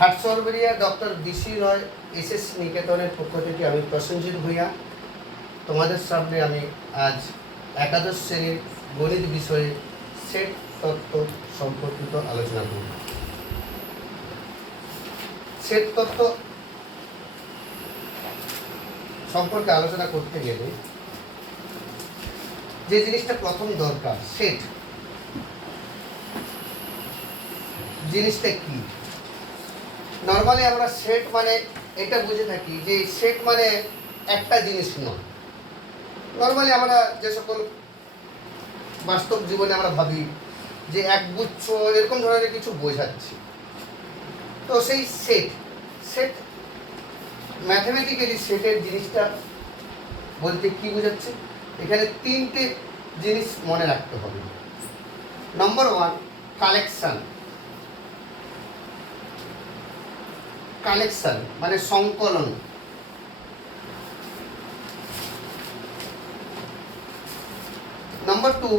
হাটসরবেরিয়া doctor BC রয় SS নিকেতনের পক্ষ থেকে আমি প্রসেনজিৎ ভূঁইয়া তোমাদের সামনে আমি আজ একাদশ শ্রেণীর গণিত বিষয়ে সেট তত্ত্ব সম্পর্কিত আলোচনা করব। সেট তত্ত্ব সম্পর্কে আলোচনা করতে গেলে যে জিনিসটা প্রথম দরকার, সেট জিনিসটা কি? নর্মালি আমরা সেট মানে এটা বুঝে থাকি যে সেট মানে একটা জিনিস নয়। নর্মালি আমরা যে সকল বাস্তব জীবনে আমরা ভাবি যে একগুচ্ছ এরকম ধরনের কিছু বোঝাচ্ছি, তো সেই সেট ম্যাথমেটিক্যালি সেটের জিনিসটা বলতে কি বোঝাচ্ছে? এখানে তিনটে জিনিস মনে রাখতে হবে। নম্বর ওয়ান, কালেকশন মানে সংকলন। নম্বর টু,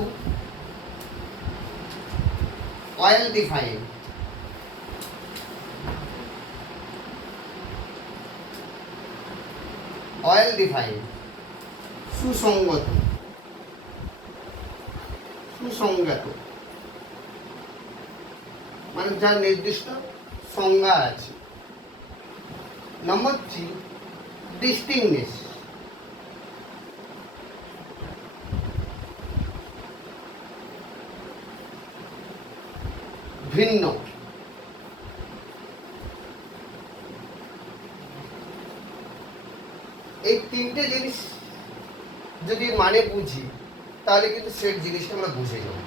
ওয়েল ডিফাইন্ড। সুসংগত মানে যার নির্দিষ্ট সংজ্ঞা আছে। Number three, ডিস্টিংনেস। ভিন্ন। এই তিনটে জিনিস যদি মানে বুঝি তাহলে কিন্তু সেট জিনিসটা আমরা বুঝে যাব।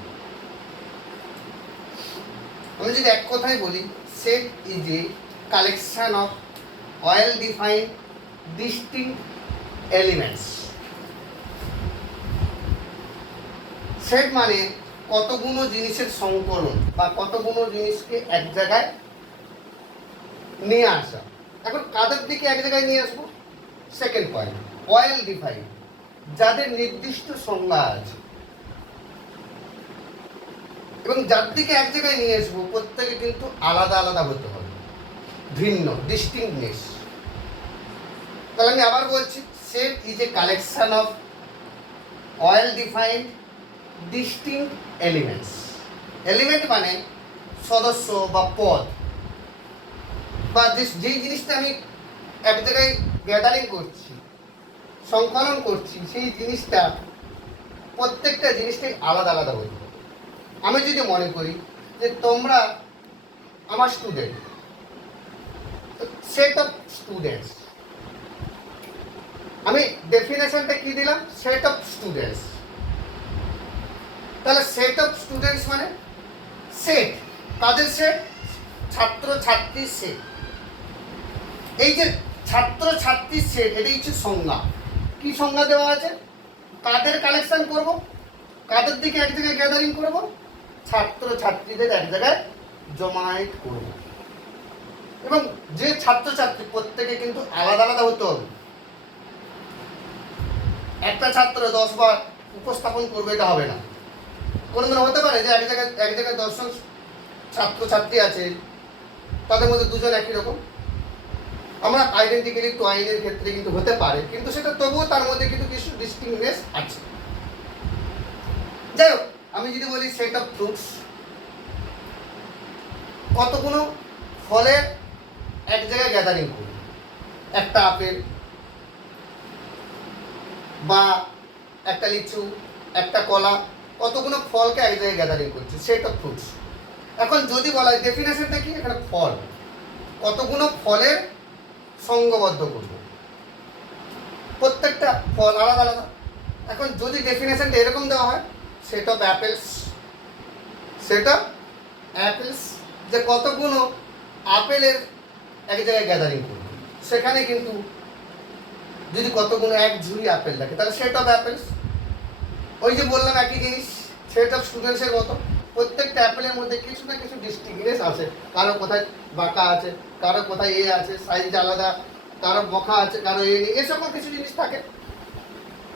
আমি যদি এক কথায় বলি, set is a collection of well defined distinct elements. Set মানে কতগুলো জিনিসের সংকলন বা কতগুলো জিনিসকে এক জায়গায় নিয়ে আসা। এখন কাদের দিকে এক জায়গায় নিয়ে আসবো? সেকেন্ড পয়েন্ট, ওয়েল ডিফাইন্ড, যাদের নির্দিষ্ট সংজ্ঞা আছে এবং যার দিকে এক জায়গায় নিয়ে আসবো প্রত্যেকে কিন্তু আলাদা আলাদা হতে হবে, ভিন্ন, ডিস্টিংনেস। তাহলে আমি আবার বলছি, set is a collection of well defined distinct elements. Element মানে সদস্য বা পদ, বা যেই জিনিসটা আমি এক জায়গায় গ্যাদারিং করছি, সংকলন করছি, সেই জিনিসটা প্রত্যেকটা জিনিসটাই আলাদা আলাদা হতে হবে। আমি যদি মনে করি যে তোমরা আমার স্টুডেন্ট, সেট অফ স্টুডেন্টস, আমি ডেফিনেশনটা কি দিলাম? Set of students. তাহলে সেট অফ স্টুডেন্টস মানে সেট, কাদের সেট? ছাত্র ছাত্রীর সেট। এই যে ছাত্র ছাত্রীর সেট, এটাই হচ্ছে সংজ্ঞা। কি সংজ্ঞা দেওয়া আছে? কাদের কালেকশন করব, কাদের দিকে এক জায়গায় গ্যাদারিং করব? ছাত্র ছাত্রীদের এক জায়গায় জমায়েত করব। এবং যে ছাত্রছাত্রী প্রত্যেকে কিন্তু আলাদা আলাদা হতে হবে। একটা ছাত্র 10 বার উপস্থাপন করবে এটা হবে না। কোনোদিন হতে পারে যে এক জায়গায় 10 জন ছাত্রছাত্রী আছে, তাদের মধ্যে দুজন একই রকম। আমরা আইডেন্টিক্যালি টুয়াইনের ক্ষেত্রে কিন্তু হতে পারে, কিন্তু সেটা তবুও তার মধ্যে কিন্তু কিছু ডিস্টিংনেস আছে। যাই হোক, আমি যদি বলি সেট অফ ফ্রুটস, কতগুলো ফলের এক জায়গায় গ্যাদারিং করি। একটা আপেল বা একটা লিচু, একটা কলা, কতগুলো ফলকে এক জায়গায় গ্যাদারিং করছি, সেট অফ ফ্রুটস। এখন যদি বলা হয় ডেফিনেশনটা কি, এখানে ফল, কতগুলো ফলের সংঘবদ্ধ করব, প্রত্যেকটা ফল আলাদা আলাদা। এখন যদি ডেফিনেশনটা এরকম দেওয়া হয়, সেট অফ অ্যাপেলস, যে কতগুলো আপেলের এক জায়গায় গ্যাদারিং করব, সেখানে কিন্তু যদি কতগুলো এক ঝুড়ি আপেল থাকে তাহলে সেট অফ অ্যাপেলস। ওই যে বললাম একই জিনিস, সেট অফ স্টুডেন্টসের মতো প্রত্যেকটা অ্যাপেলের মধ্যে কিছু না কিছু ডিস্টিংনেস আছে। কারো কোথায় বাঁকা আছে, কারো কোথায় এ আছে, সাইজ আলাদা, কারো বখা আছে, কারো এ নেই, এসবও কিছু জিনিস থাকে।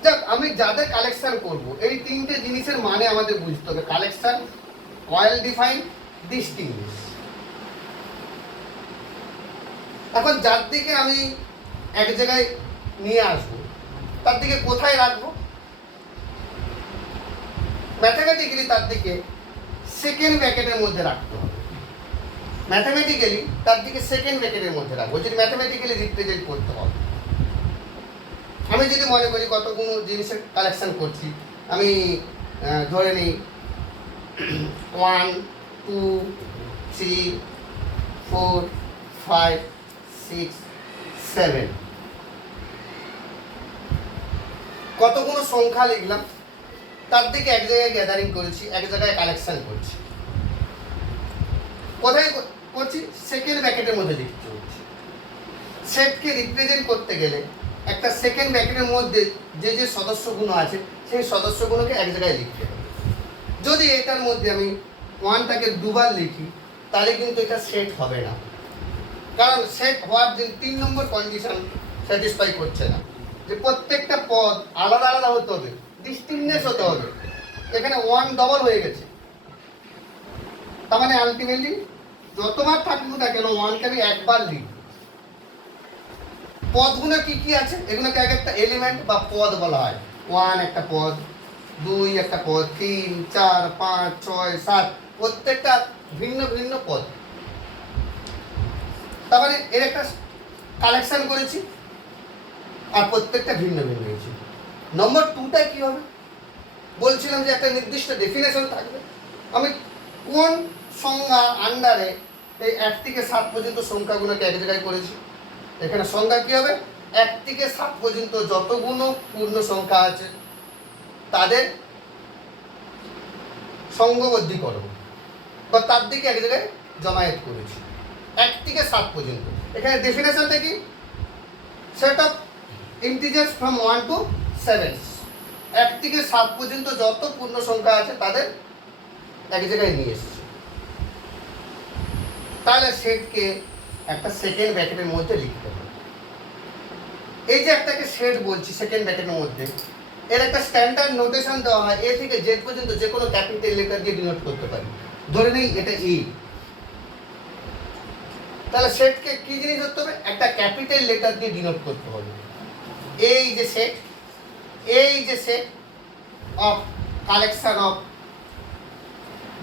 যাক, আমি যাদের কালেকশন করব, এই তিনটে জিনিসের মানে আমাদের বুঝতে হবে। Collection, well defined, distinguished. এখন যার দিকে আমি এক জায়গায় নিয়ে আসবো তার দিকে কোথায় রাখবো? ম্যাথামেটিক্যালি তার দিকে সেকেন্ড ব্র্যাকেটের মধ্যে রাখতে হবে। ম্যাথামেটিক্যালি তার দিকে সেকেন্ড ব্র্যাকেটের মধ্যে রাখবো, যদি ম্যাথামেটিক্যালি রিপ্রেজেন্ট করতে হবে। আমি যদি মনে করি কতগুলো জিনিসের কালেকশন করছি, আমি ধরে নিই 1 2 3 4 5 6 7, কতগুলো সংখ্যা লিখলাম, তার দিকে এক জায়গায় গ্যাদারিং করেছি, এক জায়গায় কালেকশন করছি। কোথায় করছি? সেকেন্ড ব্র্যাকেটের মধ্যে লিখতে হচ্ছে। সেটকে রিপ্রেজেন্ট করতে গেলে একটা সেকেন্ড ব্র্যাকেটের মধ্যে যে যে সদস্যগুলো আছে সেই সদস্যগুলোকে এক জায়গায় লিখতে হবে। যদি এটার মধ্যে আমি 1টাকে দুবার লিখি তাহলে কিন্তু এটা সেট হবে না, কারণ সেট হওয়ার যে 3 নম্বর কন্ডিশন স্যাটিসফাই করছে না, যে প্রত্যেকটা পদ আলাদা আলাদা হতে হবে, ডিস্টিংনেস হতে হবে। এখানে 1 ডবল হয়ে গেছে, তার মানে আলটিমেটলি যতবার থাকবো না কেন 1কে আমি একবার লিখব। পদগুলো কি কি আছে এগুলোকে এক একটা এলিমেন্ট বা পদ বলা হয়। 1 একটা পদ, 2 একটা পদ, 3 4 5 6 7, প্রত্যেকটা ভিন্ন ভিন্ন পদ। তারপরে এর একটা কালেকশন করেছি আর প্রত্যেকটা ভিন্ন ভিন্ন হয়েছে। নম্বর 2টা কি হবে? বলছিলাম যে একটা নির্দিষ্ট ডেফিনেশন থাকবে। আমি কোন সংজ্ঞার আন্ডারে এই 1 থেকে 7 পর্যন্ত সংখ্যাগুলোকে এক জায়গায় করেছি। এখানে সংখ্যা কি হবে? 1 থেকে 7 পর্যন্ত যতগুলো পূর্ণ সংখ্যা আছে তাদের সংঘবদ্ধীকরণ বা তার দিকে এক জায়গায় জমায়েত করেছি 1 থেকে 7 পর্যন্ত। এখানে ডেফিনেশনটা কি? Set of integers from 1 to 7, 1 থেকে 7 পর্যন্ত যত পূর্ণ সংখ্যা আছে তাদের এক জায়গায় নিয়ে এসেছি। তাহলে সেটকে একটা সেকেন্ড ব্র্যাকেটের মধ্যে লিখতে হবে। এই যে একটাকে সেট বলছি সেকেন্ড ব্র্যাকেটের মধ্যে, এর একটা স্ট্যান্ডার্ড নোটেশন দেওয়া হয়, এ থেকে জেড পর্যন্ত যে কোনো ক্যাপিটাল লেটার দিয়ে ডিনোট করতে পারি। ধরে নেই এটা ই, তাহলে সেটকে কি জিনিস ধরতে হবে? একটা ক্যাপিটাল লেটার দিয়ে ডিনোট করতে হবে। এই যে set of collection of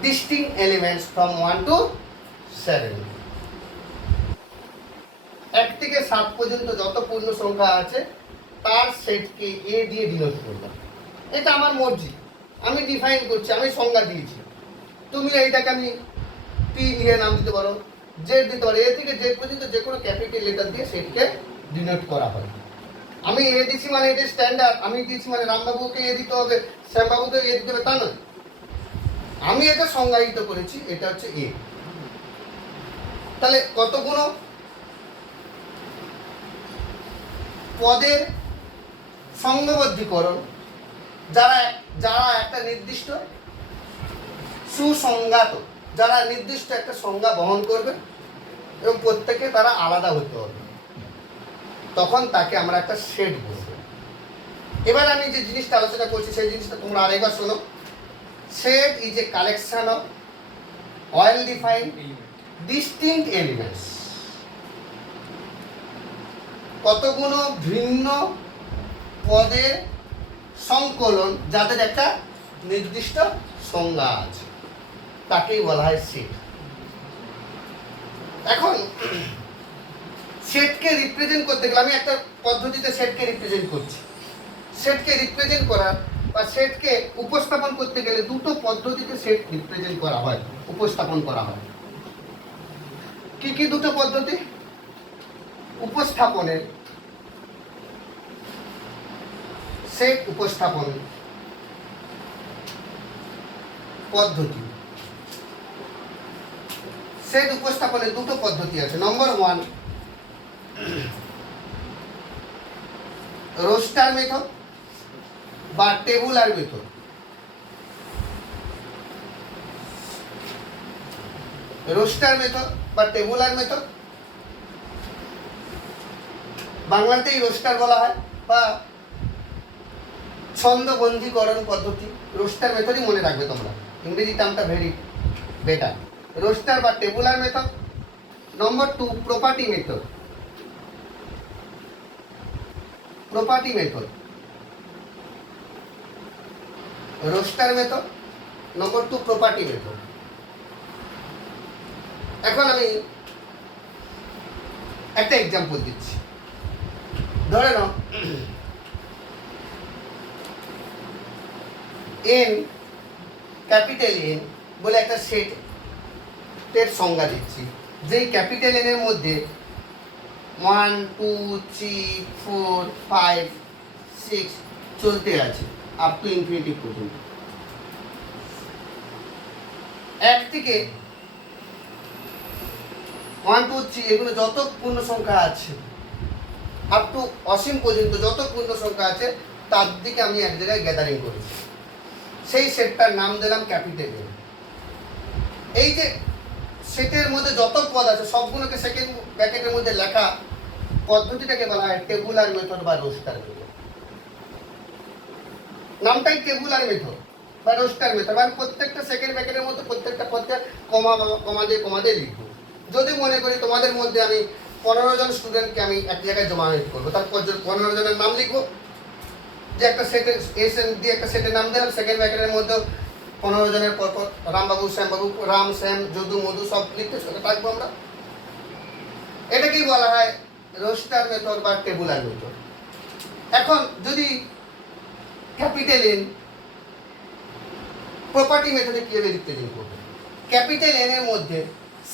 distinct elements from 1 to 7, 1 থেকে 7 পর্যন্ত যত পূর্ণ সংখ্যা আছে তার সেটকে এ দিয়ে ডিনোট করলাম। এটা আমার মর্জি, আমি ডিফাইন করছি, আমি সংজ্ঞা দিয়েছি। তুমি এইটাকে আমি পি দিয়ে নাম দিতে পারো, জেড দিতে পারো। এ থেকে জেড পর্যন্ত যে কোনো ক্যাপিটাল লেটার দিয়ে সেটকে ডিনোট করা হয়। আমি এ দিচ্ছি মানে এটা স্ট্যান্ডার্ড, আমি দিচ্ছি মানে রামবাবুকে এ দিতে হবে, শ্যামবাবুকে এ দিতে হবে, তা নয়। আমি এটা সংজ্ঞায়িত করেছি, এটা হচ্ছে এ। তাহলে কতগুলো পদের সংঘবদ্ধীকরণ যারা যারা একটা নির্দিষ্ট সুসংজ্ঞাত, যারা নির্দিষ্ট একটা সংজ্ঞা বহন করবে এবং প্রত্যেকে তারা আলাদা হতে হবে, তখন তাকে আমরা একটা সেট বলবো। এবার আমি যে জিনিসটা আলোচনা করছি সেই জিনিসটা তোমরা আরেকবার শোনো। Set is a collection of well defined distinct elements. কতগুলো ভিন্ন পদের সংকলন যাদের একটা নির্দিষ্ট সংজ্ঞা আছে, তাকেই বলা হয় সেট। এখন সেটকে রিপ্রেজেন্ট করতে গেলে আমি একটা পদ্ধতিতে সেটকে রিপ্রেজেন্ট করছি। সেটকে রিপ্রেজেন্ট করা বা সেটকে উপস্থাপন করতে গেলে দুটো পদ্ধতিতে সেট রিপ্রেজেন্ট করা হয়, উপস্থাপন করা হয়। কি কি দুটো পদ্ধতি উপস্থাপনের? সেট উপস্থাপন পদ্ধতি, সেট উপস্থাপনের দুটো পদ্ধতি আছে। নম্বর 1, রোস্টার মেথড বা টেবুলার মেথড। রোস্টার মেথড বা টেবুলার মেথড, বাংলাতেই রোস্টার বলা হয়, বা ছন্দবন্ধীকরণ পদ্ধতি। রোস্টার মেথডই মনে রাখবে তোমরা, ইংরেজি টার্মটা ভেরি বেটার। রোস্টার বা tabular method. Number 2, property method. Property method, roster method, number 2 property method. এখন আমি একটা এক্সাম্পল দিচ্ছি। ধরে নাও এন, ক্যাপিটাল এন বলে একটা সেটের সংজ্ঞা দিচ্ছি, যেই ক্যাপিটাল এন এর মধ্যে 1 2 3 4 5 6 চলতে আছে আপ টু ইনফিনিটি পর্যন্ত। এক থেকে 1 2 3 এগুলো যত পূর্ণ সংখ্যা আছে আপ টু অসীম পর্যন্ত যত পূর্ণ সংখ্যা আছে তার দিকে আমি এক জায়গায় গ্যাদারিং করেছি, সেই সেটটার নাম দিলাম ক্যাপিটাল এন। এই যে সেটের মধ্যে যত পদ আছে সবগুলোকে সেকেন্ড ব্র্যাকেটের মধ্যে লেখা পদ্ধতিটাকে বলা হয় টেবুলার মেথড বা রোস্টার মেথড। নামটাই টেবুলার মেথড বা রোস্টার মেথড, মানে প্রত্যেকটা সেকেন্ড ব্র্যাকেটের মধ্যে প্রত্যেকটা পদকে কমা দিয়ে লিখবো। যদি মনে করি তোমাদের মধ্যে আমি 15 জন স্টুডেন্টকে আমি এক জায়গায় জমায়েত করবো, তারপর 15 জনের নাম লিখবো, যে একটা সেটের এস এন দিয়ে একটা সেটের নাম দিলাম, সেকেন্ড ব্র্যাকেটের মধ্যে 15 জনের পরপর রামবাবু, শ্যামবাবু, রাম, শ্যাম, যদু, মধু সব লিখতে থাকবো আমরা। এটাকেই বলা হয় রোস্টার মেথড বা টেবুলার মেথড। এখন যদি ক্যাপিটাল এন প্রপার্টি মেথডে কিভাবে রিপ্রেজেন্ট করবে? ক্যাপিটাল এন এর মধ্যে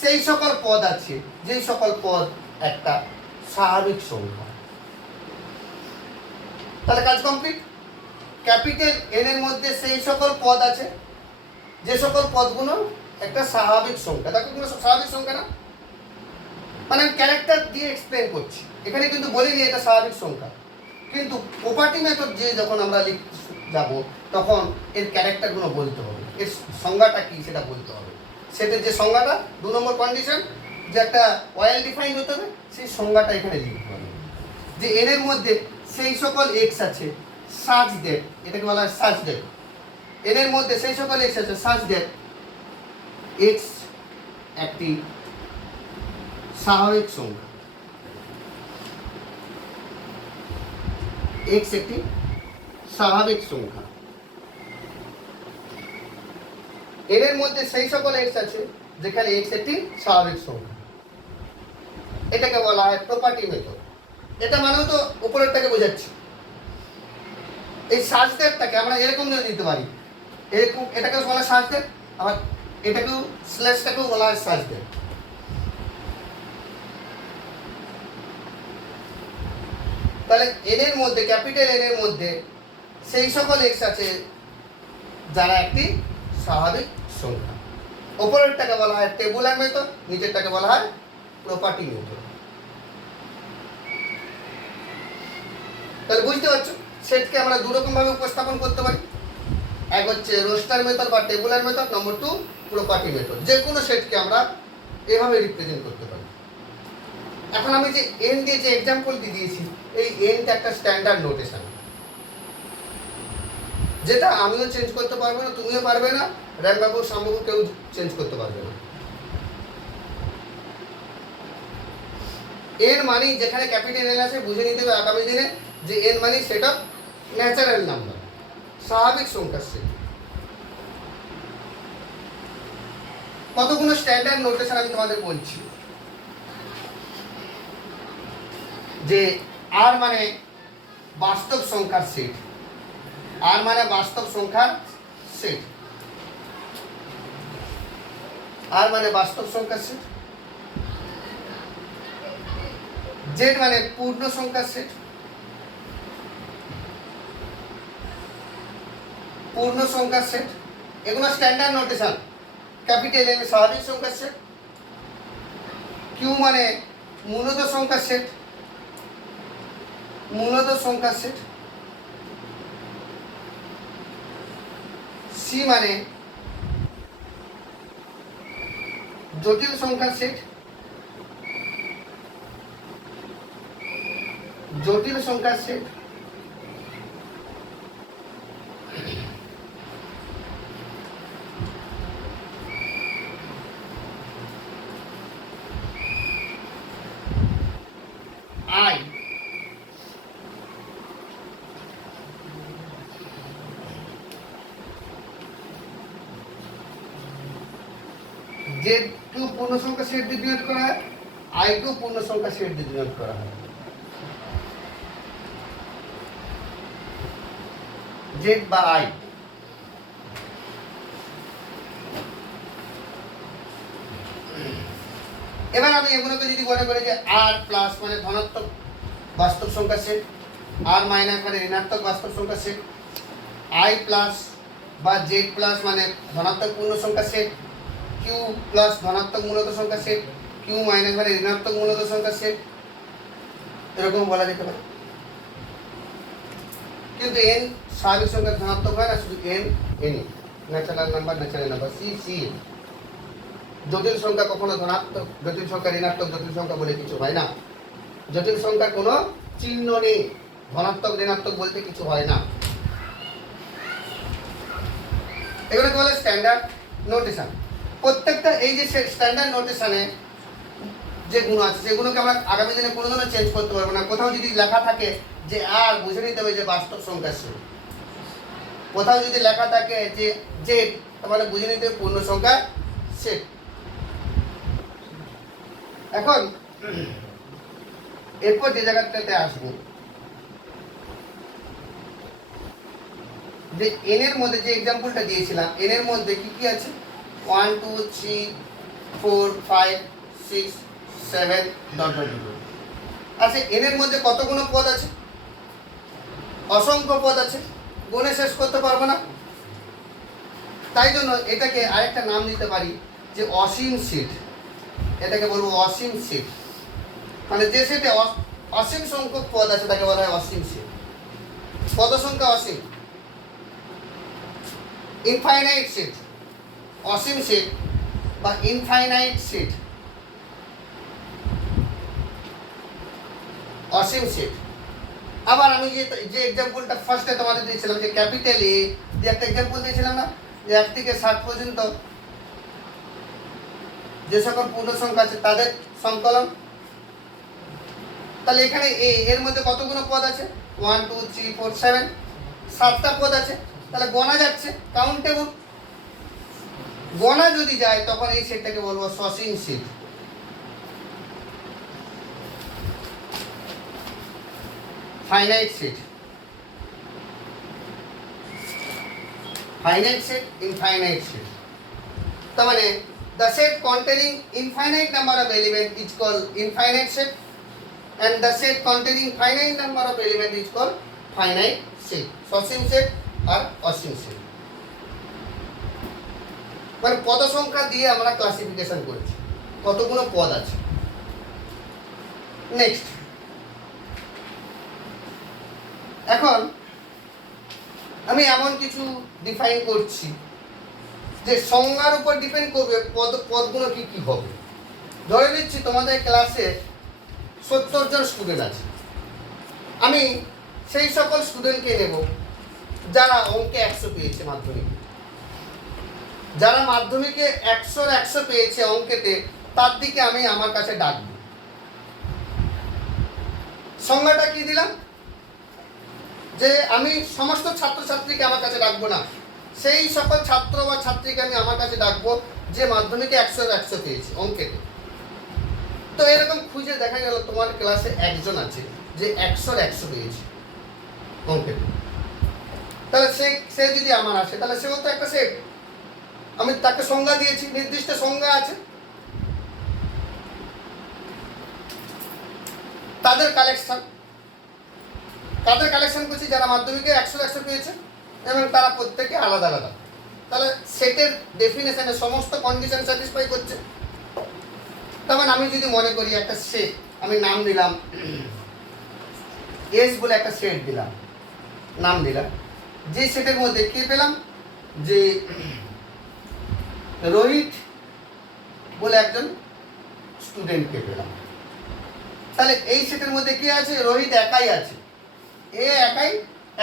সেই সকল পদ আছে যেই সকল পদ একটা স্বাভাবিক সংখ্যা। তাহলে কাজ কমপ্লিট। ক্যাপিটাল এন এর মধ্যে সেই সকল পদ আছে যে সকল পদগুলো একটা স্বাভাবিক সংখ্যা। দেখো কোনো স্বাভাবিক সংখ্যা না, মানে আমি ক্যারেক্টার দিয়ে এক্সপ্লেন করছি, এখানে কিন্তু বলিনি এটা স্বাভাবিক সংখ্যা। কিন্তু প্রপার্টি মেথড যে যখন আমরা লিখতে যাব তখন এর ক্যারেক্টারগুলো বলতে হবে, এর সংজ্ঞাটা কি সেটা বলতে হবে। সেটার যে সংজ্ঞাটা 2 নম্বর কন্ডিশন, যে একটা ওয়েল ডিফাইন্ড হতে হবে, সেই সংজ্ঞাটা এখানে লিখতে হবে। যে এন এর মধ্যে সেই সকল এক্স আছে সাচ দ্যাট, এটাকে বলা হয় সাচ দ্যাট, এন এর মধ্যে সেই সকল এক্স আছে সাচ দ্যাট এক্স একটি স্বাভাবিক সংখ্যা, এক্স একটি স্বাভাবিক সংখ্যা। এর এর মধ্যে সেই সকল এক্স আছে যেখানে এক্স একটি স্বাভাবিক সংখ্যা, এটাকে বলা হয় প্রপার্টি মেথড। এটা মানেও তো উপরেরটাকে বোঝাচ্ছি। এই সার্চ দ্যাটটাকে আমরা এরকম নিয়ে দিতে পারি, এরকম, এটাকেও বলা হয় সার্চ দ্যাট, আবার এটাকেও স্ল্যাশটাকেও বলা হয় সার্চ দ্যাট। তাহলে এন এর মধ্যে, ক্যাপিটাল এন এর মধ্যে সেই সকল এক্স আছে যারা একটি স্বাভাবিক সংখ্যা। উপরেরটাকে বলা হয় টেবুলার মেথড, নিচেরটাকে বলা হয় প্রপার্টি মেথড। তাহলে বুঝতে পারছো সেটকে আমরা দুরকম ভাবে উপস্থাপন করতে পারি। এক হচ্ছে রোস্টার মেথড বা tabular method, number 2 property method. যে কোনো সেটকে আমরা এভাবে রিপ্রেজেন্ট করতে পারি। এখন আমি যে এন দিয়ে যে এক্সাম্পলটি দিয়েছি, এই এনটা একটা স্ট্যান্ডার্ড নোটেশন, যেটা আমিও চেঞ্জ করতে পারবো না, তুমিও পারবে না, রামবাবু, শ্যামবাবু কেউ চেঞ্জ করতে পারবে না। এন মানি যেখানে ক্যাপিটাল এন আছে বুঝে নিতে হবে আগামী দিনে যে এন মানি সেটা ন্যাচারাল নাম্বার, স্বাভাবিক সংখ্যার সেট। কতগুলো স্ট্যান্ডার্ড নোটেশন আমি তোমাদের বলছি। যে আর মানে বাস্তব সংখ্যার সেট, আর মানে বাস্তব সংখ্যার সেট, আর মানে বাস্তব সংখ্যার সেট। জেড মানে পূর্ণ সংখ্যার সেট, পূর্ণ সংখ্যার সেট, এগুলো স্ট্যান্ডার্ড নোটেশন। ক্যাপিটাল এন স্বাভাবিক সংখ্যার সেট, কিউ মানে মূলত সংখ্যার সেট, মূলত সংখ্যার সেট, সি মানে জটিল সংখ্যার সেট, জটিল সংখ্যার সেট, আই Z2 পূর্ণ সংখ্যা সেট দিয়ে ডিনোট করা হয়, I2 পূর্ণ সংখ্যা সেট দিয়ে ডিনোট করা হয়। Z বা I। এবার আমি এগুলোকে যদি মনে করি যে R প্লাস মানে ধনাত্মক বাস্তব সংখ্যা সেট, R মাইনাস মানে ঋণাত্মক বাস্তব সংখ্যা সেট, I প্লাস বা Z প্লাস মানে ধনাত্মক পূর্ণ সংখ্যা সেট, Q প্লাস ধনাত্মক মূলত সংখ্যা সেট, Q মাইনাস মানে ঋণাত্মক মূলত সংখ্যা সেট, এরকম বলা যেতে পারে। কিন্তু n স্বাভাবিক সংখ্যা ধনাত্মক হয় না, শুধু n n natural number C জটিল সংখ্যা কখনো ধনাত্মক, জটিল সংখ্যা ঋণাত্মক, জটিল সংখ্যা বলে কিছু হয় না। জটিল সংখ্যার কোনো চিহ্ন নেই, ধনাত্মক ঋণাত্মক বলতে কিছু হয় না। এগুলোকে বলে স্ট্যান্ডার্ড নোটেশন। প্রত্যেকটা এই যে স্ট্যান্ডার্ড নোটেশনে যে গুণ আছে সেগুলোকে আমরা আগামী দিনে কোনোদিনও চেঞ্জ করতে পারবো না। কোথাও যদি লেখা থাকে যে আর, বুঝে নিতে হবে যে বাস্তব সংখ্যা সেট। কোথাও যদি লেখা থাকে যে জেড, তাহলে বুঝে নিতে হবে পূর্ণ সংখ্যা সেট। এখন এরপর যে জায়গাটাতে আসবো, যে এন এর মধ্যে যে এক্সাম্পলটা দিয়েছিলাম, এন এর মধ্যে কি কি আছে? 1 2 3 4 5 6 7 ডট ডট ডট। আচ্ছা, এন এর মধ্যে কতগুলো পদ আছে? অসংখ্য পদ আছে, গুণে শেষ করতে পারবো না। তাই জন্য এটাকে আরেকটা নাম দিতে পারি যে অসীম সেট। এটাকে বলবো অসীম সেট। মানে যে সেটে অসীম সংখ্যক পদ আছে তাকে বলা হয় অসীম সেট। পদ সংখ্যা অসীম, ইনফাইনাইট সেট, অসীম সেট বা ইনফাইনাইট সেট, অসীম সেট। আবার আমি যে এক্সাম্পলটা ফার্স্টে তোমাদের দিয়েছিলাম, যে ক্যাপিটাল এ দিয়ে একটা এক্সাম্পল দিয়েছিলাম না, যে 1 থেকে 7 পর্যন্ত যে সকল পূর্ণ সংখ্যা আছে তাদের সংকলন। তাহলে এখানে এর মধ্যে কতগুলো পদ আছে? 1 2 3 4 7, 7টা পদ আছে। তাহলে গোনা যাচ্ছে, কাউন্টেবল। গোনা যদি যায় তখন এই সেটটাকে বলবো সসীম set. Finite set, finite set, infinite set. তার মানে the set containing infinite number of elements is called infinite set, and the set containing finite number of elements is called finite set. সসীম set আর অসীম set. মানে পদ সংখ্যা দিয়ে আমরা classification করেছি কতগুলো পদ আছে। নেক্সট, এখন আমি এমন কিছু ডিফাইন করছি যে সংজ্ঞার উপর ডিপেন্ড করবে পদগুলো কি কি হবে। ধরে নিচ্ছি তোমাদের ক্লাসে 70 জন স্টুডেন্ট আছে। আমি সেই সকল স্টুডেন্টকে নেব যারা অঙ্কে 100 পেয়েছে মাধ্যমিকে। যারা মাধ্যমিকে 100 পেয়েছে অঙ্কেতে, তার দিকে আমি আমার কাছে ডাকবো। সংজ্ঞাটা কি দিলাম? যে আমি সমস্ত ছাত্রছাত্রীকে আমার কাছে ডাকবো না, সেই সকল ছাত্র বা ছাত্রীকে আমি আমার কাছে ডাকবো যে মাধ্যমিকে 100 পেয়েছে অঙ্কেতে। তো এরকম খুঁজে দেখা গেল তোমার ক্লাসে একজন আছে যে 100 পেয়েছে অঙ্কেতে। তাহলে সে যদি আমার আসে, তাহলে সেও তো একটা সেট। আমি তাকে সংজ্ঞা দিয়েছি, নির্দিষ্ট সংজ্ঞা আছে। তাদের কালেকশন করছি যারা মাধ্যমিকে 100 পেয়েছে এবং তারা প্রত্যেকে আলাদা আলাদা। তাহলে সেটের ডেফিনেশনে সমস্ত কন্ডিশন স্যাটিসফাই করছে। তেমন আমি যদি মনে করি একটা সেট, আমি নাম দিলাম এস বলে একটা সেট দিলাম, নাম দিলাম। যে সেটের মধ্যে কে পেলাম? যে রোহিত বলে একজন স্টুডেন্টকে পেলাম। তাহলে এই সেটের মধ্যে কে আছে? রোহিত একাই আছে। এ একাই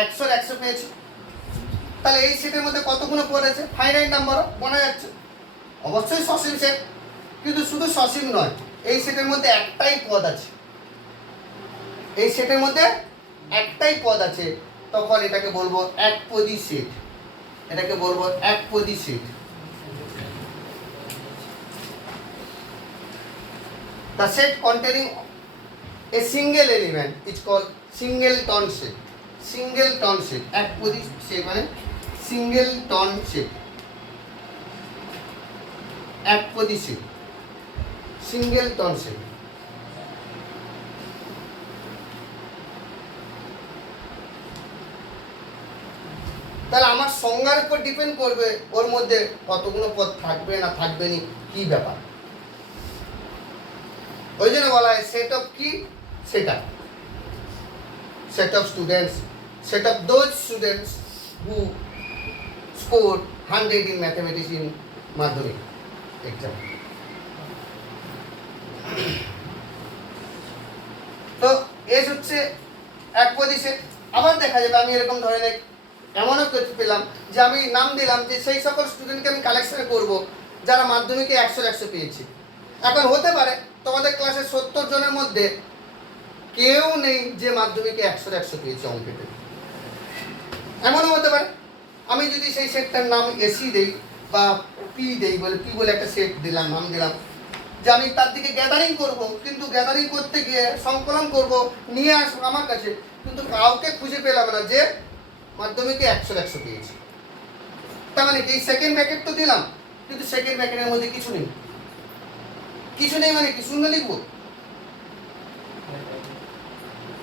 100 পেয়েছে। তাহলে এই সেটের মধ্যে কতগুলো পদ আছে? ফাইনাইট নাম্বারও বলা যাচ্ছে। অবশ্যই সসীম সেট, কিন্তু শুধু সসীম নয়, এই সেটের মধ্যে একটাই পদ আছে। এই সেটের মধ্যে একটাই পদ আছে, তখন এটাকে বলবো একপদী সেট। এটাকে বলবো একপদী set. The set containing a single element is called singleton set. Singleton set, একপদী সেট মানে সিঙ্গেলটন সেট, একপদী সেট, সিঙ্গেলটন সেট। তাহলে আমার সংজ্ঞার উপর ডিপেন্ড করবে ওর মধ্যে কতগুলো পদ থাকবে না থাকবে না, কি ব্যাপার। ওই জন্য বলা হয় সেট অফ কি, সেটা set of students, set of those students who score 100 in mathematics in মাধ্যমিক এক্সাম। তো এস হচ্ছে একপদী সেট। আবার দেখা যাবে আমি এরকম ধরনের এমনও কিছু পেলাম যে আমি নাম দিলাম যে সেই সকল স্টুডেন্টকে আমি কালেকশন করব যারা মাধ্যমিকে 100 পেয়েছে। এখন হতে পারে তোমাদের ক্লাসে 70 জনের মধ্যে কেউ নেই যে মাধ্যমিকে 100 পেয়েছে অঙ্কেতে, এমনও হতে পারে। আমি যদি সেই সেটটার নাম এসি দেই বা পি দেই, বলে পি বলে একটা সেট দিলাম, নাম দিলাম, যে আমি তার দিকে গ্যাদারিং করব, কিন্তু গ্যাদারিং করতে গিয়ে সংকলন করব, নিয়ে আসবো আমার কাছে, কিন্তু কাউকে খুঁজে পেলাম না যে মাধ্যমিকে 100 পেয়েছে। তার মানে এই সেকেন্ড ব্র্যাকেট তো দিলাম, কিন্তু সেকেন্ড ব্র্যাকেটের মধ্যে কিছু নেই। কিছু নেই মানে কি শূন্য লিখবো?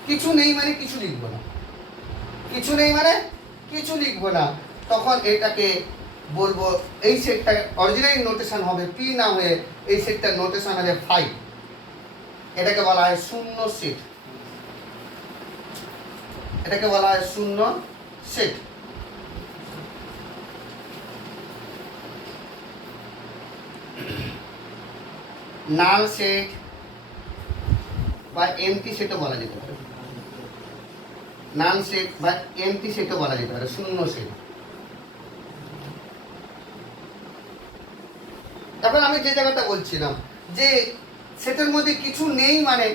কিছু নেই মানে কিছু লিখবো না, কিছু নেই মানে কিছু লিখবো না। তখন এটাকে বলবো, এই সেটটা অরিজিনাল নোটেশন হবে পি না হয়ে এই সেটটার নোটেশন হবে 5। এটাকে বলা হয় শূন্য সেট, এটাকে বলা হয় শূন্য সেট। নাল সেট বা এমটি সেটও বলা যেতে পারে, নাল সেট বা এমটি সেটও বলা যেতে পারে, শূন্য সেট। এখন আমি যে জায়গাটা বলছিলাম যে সেটের মধ্যে কিছু নেই মানে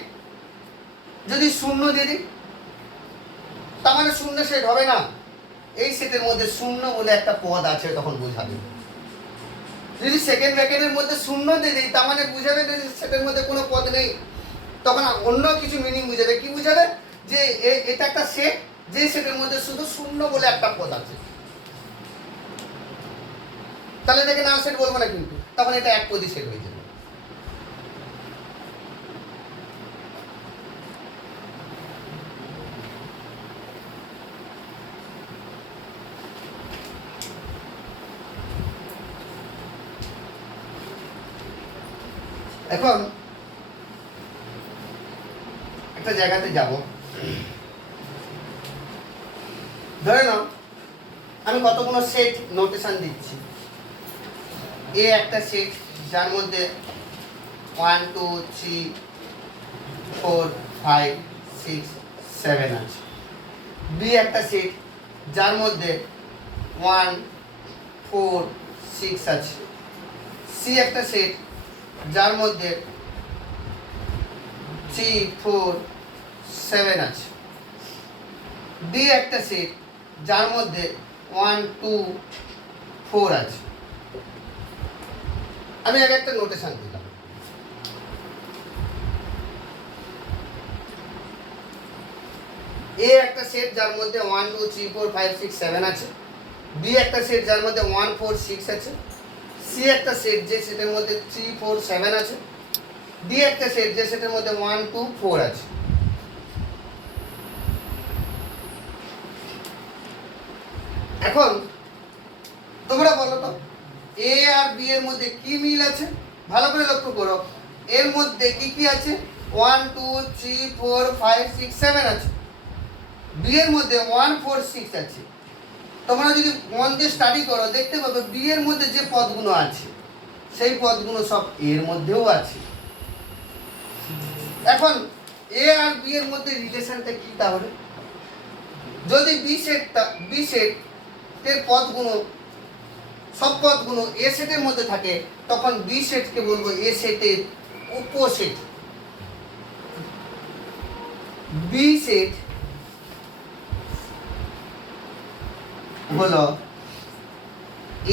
যদি শূন্য দিয়ে দিই তার মানে শূন্য সেট হবে না। এই সেটের মধ্যে শূন্য বলে একটা পদ আছে তখন বোঝাবে। যদি সেকেন্ড ব্র্যাকেটের মধ্যে শূন্য দিয়ে দিই তার মানে বুঝাবে যে সেটের মধ্যে কোনো পদ নেই, তখন অন্য কিছু মিনিং বুঝাবে। কি বুঝাবে? যে এটা একটা সেট, যে সেটের মধ্যে শুধু শূন্য বলে একটা পদ আছে। তাহলে এটাকে নাল সেট বলবো না, কিন্তু তখন এটা একপদী সেট হয়ে যাবে। এখন একটা জায়গাতে যাব, ধরে নাও আমি কতগুলো সেট নোটেশন দিচ্ছি। এ একটা সেট যার মধ্যে 1 2 3 4 5 6 7 আছে। বি একটা সেট যার মধ্যে 1 4 6 আছে। সি একটা সেট যার মধ্যে 3 4 7 আছে। ডি একটা সেট যার মধ্যে 1 2 4 আছে। আমি আগে একটা নোটেশন দিলাম। এ একটা সেট যার মধ্যে 1 2 3 4 5 6 7 আছে। বি একটা সেট যার মধ্যে 1 4 6 আছে। সি একটা সেট যে সেটের মধ্যে 3 4 7 আছে। ডি একটা সেট যে সেটের মধ্যে 1 2 4 আছে। এখন তোমরা বলো তো এ আর বি এর মধ্যে কি মিল আছে? ভালো করে লক্ষ্য করো, এর মধ্যে কি কি আছে? 1 2 3 4 5 6 7 আছে। বি এর মধ্যে 1 4 6 আছে। তোমরা যদি মন দিয়ে স্টাডি করো দেখতে পাবে বি এর মধ্যে যে পদগুলো আছে সেই পদগুলো সব এর মধ্যেও আছে। এখন এ আর বি এর মধ্যে রিলেশনটা কি তাহলে? যদি বি সেটের পদগুলো সব পদগুলো এ সেটের মধ্যে থাকে তখন বি সেটকে বলবো এ সেটের উপসেট। বি সেট হলো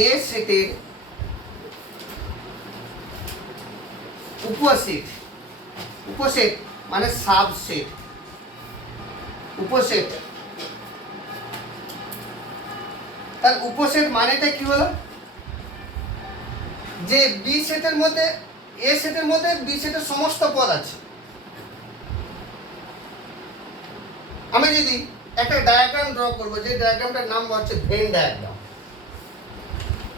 এ সেটের উপসেট। উপসেট মানে সাবসেট, উপসেট। তার উপসেট মানেটা কি হলো, যে বি সেটের মধ্যে এ সেটের মধ্যে বি সেটের সমস্ত পদ আছে। আমি যদি একটা ডায়াগ্রাম ড্র করবো, যে ডায়াগ্রামটার নাম হচ্ছে ভেন ডায়াগ্রাম।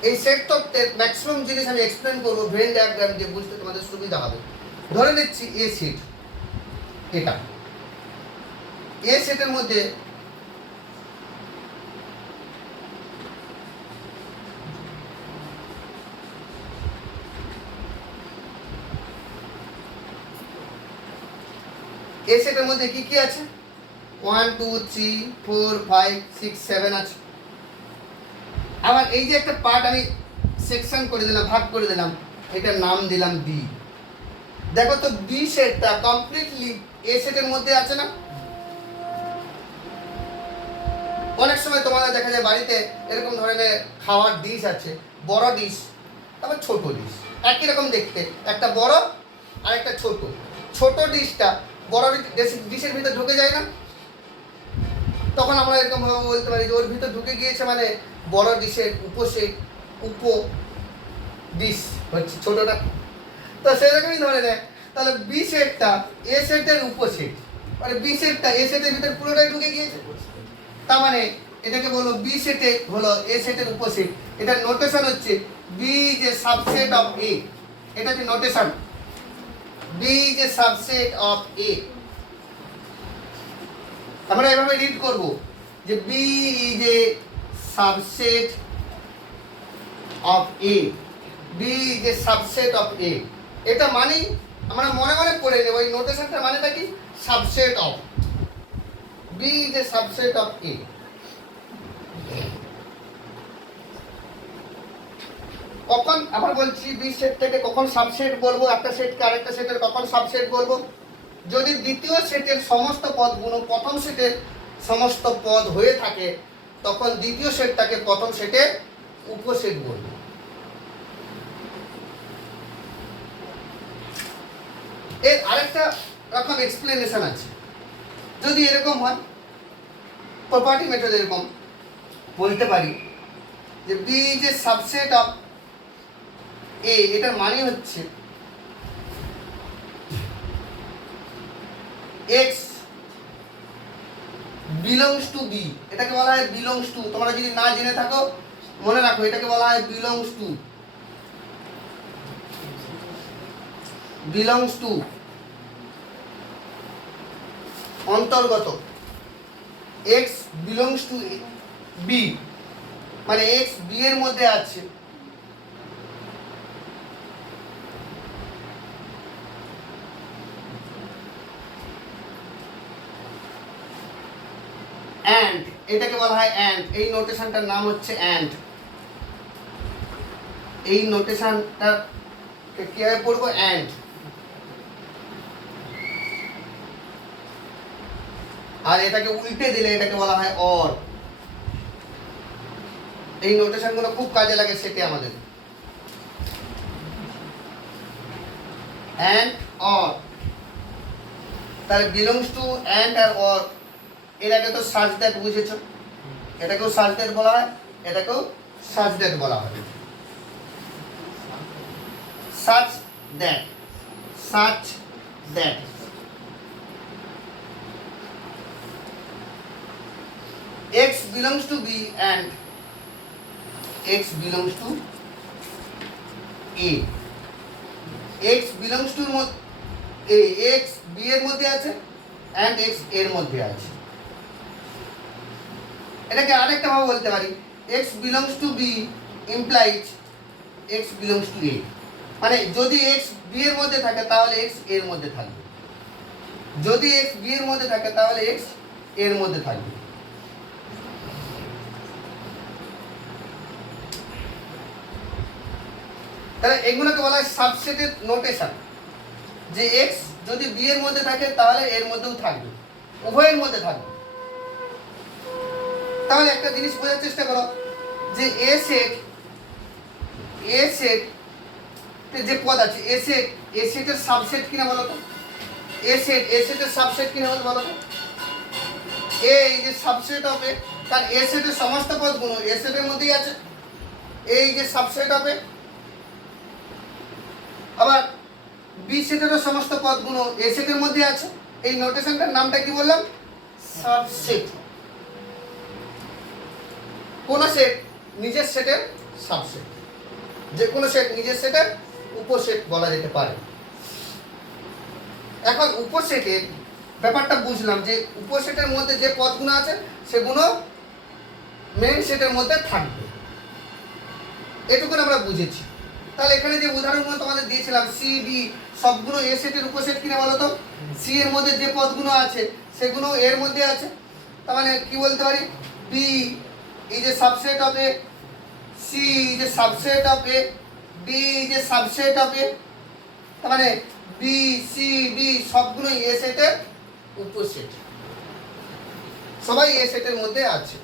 এই সেট তো ম্যাক্সিমাম জিনিস আমি এক্সপ্লেন করবো ভেন ডায়াগ্রাম দিয়ে, বুঝতে তোমাদের সুবিধা হবে। ধরে নিচ্ছি এ সেট, এটা এ সেটের মধ্যে এ সেটের মধ্যে কি কি আছে, 1 2 3 4 5 6 7 আছে। আবার এই যে একটা পার্ট আমি সেকশন করে দিলাম, ভাগ করে দিলাম, এটার নাম দিলাম বি। দেখো তো বি সেটটা কমপ্লিটলি এ সেটের মধ্যে আছে না? অনেক সময় তোমাদের দেখা যায় বাড়িতে এরকম ধরনের খাওয়ার ডিশ আছে, বড় ডিশ তারপর ছোট ডিশ, একই রকম দেখতে, একটা বড় আর একটা ছোট। ছোট ডিশটা বড় ডিশের ভিতরে ঢুকে যায় না, তখন আমরা এরকম ভাবে বলতে পারি যে ওর ভিতর ঢুকে গিয়েছে, মানে বড় ডিশের উপসেট, উপ ডিশ হচ্ছে ছোটটা। তো সেরকমই ধরে নেয়, তাহলে বি সেটটা এ সেটের উপসেট, মানে বি সেটটা এ সেটের ভিতরে পুরোটাই ঢুকে গিয়েছে। তার মানে এটাকে বলো বি সেটে হলো এ সেটের উপসেট। এটার নোটেশন হচ্ছে B is a subset of A. এটা হচ্ছে notation, B is a subset of A. আমরা এভাবে রিড করব যে B is a subset of A, B is a subset of A. এটা মানেই আমরা মনে মনে পড়ে নেব, এই নোটেশনটার মানেটা কি, subset of, B is a subset of A. কখন আবার বলছি বি সেট থেকে কখন সাবসেট বলবো, একটা সেটকে আরেকটা সেটের কখন সাবসেট বলবো, যদি দ্বিতীয় সেটের সমস্ত পদগুলো প্রথম সেটের সমস্ত পদ হয়ে থাকে, তখন দ্বিতীয় সেটটাকে প্রথম সেটের উপসেট বলবো। এর আরেকটা রকম এক্সপ্লেনেশন আছে, যদি এরকম হয় প্রপার্টি মেথড এরকম বলতে পারি যে B is a subset of A. এটার মানে হচ্ছে এক্স বিলংস টু বি, এটাকে বলা হয় বিলংস টু। তোমরা যদি না জেনে থাকো মনে রাখো, এটাকে বলা হয় বিলংস টু, বিলংস টু অন্তর্গত। এক্স বিলংস টু বি মানে এক্স বি এর মধ্যে আছে, অ্যান্ড এটাকে বলা হয় অ্যান্ড। এই নোটেশনটার নাম হচ্ছে অ্যান্ড। এই নোটেশনটা কিভাবে পড়বো, অ্যান্ড। আর এটাকে উল্টে দিলে এটাকে বলা হয় অর। এই নোটেশনগুলো খুব কাজে লাগে সেটে আমাদের, অ্যান্ড অর। তাহলে বিলংস টু অ্যান্ড আর অর, এটাকে তো সার্চ দ্যাট বুঝেছো, এটাকেও সার্চ দ্যাট বলা হয়, এটাকেও সার্চ দ্যাট বলা হয়। Search that, search that. X belongs to B and X belongs to A. X belongs to A, X B এর মধ্যে আছে and X এর মধ্যে আছে। এটাকে আরেকটা ভাবে বলতে পারি, X belongs to B implies X belongs to A। মানে যদি X B এর মধ্যে থাকে তাহলে X এর মধ্যে থাকবে, যদি X B এর মধ্যে থাকে তাহলে X এর মধ্যে থাকবে। তাহলে এগুলোকে বলা হয় সাবসেটের নোটেশন, যে এক্স যদি বি এর মধ্যে থাকে তাহলে এর মধ্যেও থাকবে, উভয়ের মধ্যে থাকবে। তাহলে একটা জিনিস বোঝার চেষ্টা করো যে এ সেট যে পদ আছে এ সেটের সাবসেট কিনা বলো তো, এ সেটের সাবসেট কি হবে বলো তো? এ এই যে সাবসেট হবে, কারণ এ সেটের সমস্ত পদগুলো এ সেটের মধ্যেই আছে, এই যে সাবসেট হবে। আবার বি সেটেরও সমস্ত পদগুলো এ সেটের মধ্যে আছে। এই নোটেশনটার নামটা কি বললাম? সাবসেট। কোন সেট নিজের সেটের সাবসেট, যে কোনো সেট নিজের সেটের উপসেট বলা যেতে পারে। এখন উপসেটের ব্যাপারটা বুঝলাম যে উপসেটের মধ্যে যে পদগুলো আছে সেগুলো মেইন সেটের মধ্যে থাকবে, এটুকুন আমরা বুঝেছি। তাহলে এখানে যে উদাহরণগুলো তোমাদের দিয়েছিলাম সি বি, সবগুলো এ সেটের উপসেট কিনা বলো তো? সি এর মধ্যে যে পদগুলো আছে সেগুলো এর মধ্যে আছে, তার মানে কি বলতে পারি? B is a subset of A, C is a subset of A, D is a subset of A, তার মানে বি সি ডি সবগুলো এ সেটের উপসেট, সবাই এ সেটের মধ্যে আছে।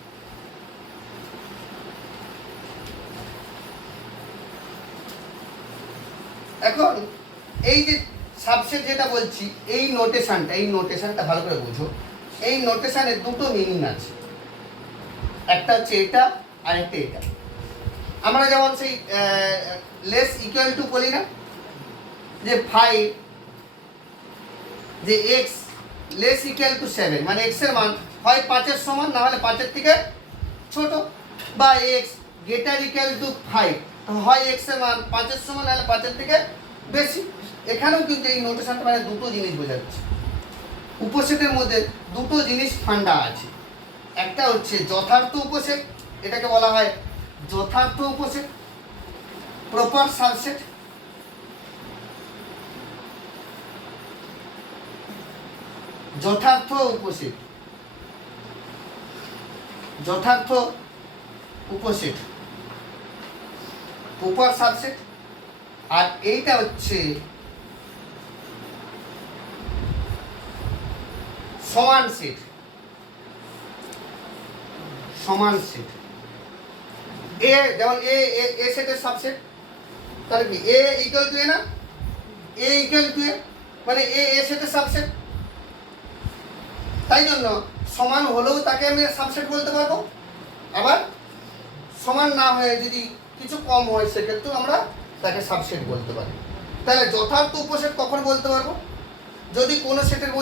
এখন এই যে সাবসেট যেটা বলছি, এই নোটেশনটা ভালো করে বুঝো। এই নোটেশনের দুটো মিনিং আছে, একটা হচ্ছে এটা আর একটা এটা। আমরা যেমন সেই লেস ইকুয়াল টু বলি না, যে 5 যে এক্স লেস ইকুয়াল টু 7, মানে এক্স এর মান হয় 5 এর সমান না হলে 5 এর থেকে ছোট, বা এক্স গ্রেটার ইকুয়াল টু 5, হয় এক্স এর মান 5 এর সমান নাহলে 5 এর থেকে বেশি। এখানেও কিন্তু এই নোটেশনটা মানে দুটো জিনিস বোঝাচ্ছে। উপসেটের মধ্যে দুটো জিনিস ফান্ডা আছে, একটা হচ্ছে যথার্থ উপসেট, এটাকে বলা হয় যথার্থ উপসেট, প্রপার সাবসেট। যথার্থ উপসেট, যথার্থ উপসেট, প্রপার সাবসেট। আর এইটা হচ্ছে সমান সেট, সমান সেট। এ যেমন এ সেটের সাবসেট, তাহলে কি এ ইকুয়াল টু এ না? এ ইকুয়াল টু এ মানে এ সেটের সাবসেট, তাই জন্য সমান হলেও তাকে আমি সাবসেট বলতে পারবো, আবার সমান না হয়ে যদি কিছু কম হয় সেক্ষেত্রেও আমরা তাকে সাবসেট বলতে পারি। তাহলে যথার্থ উপসেট কখন বলতে পারবো? যদি কোনো সেটের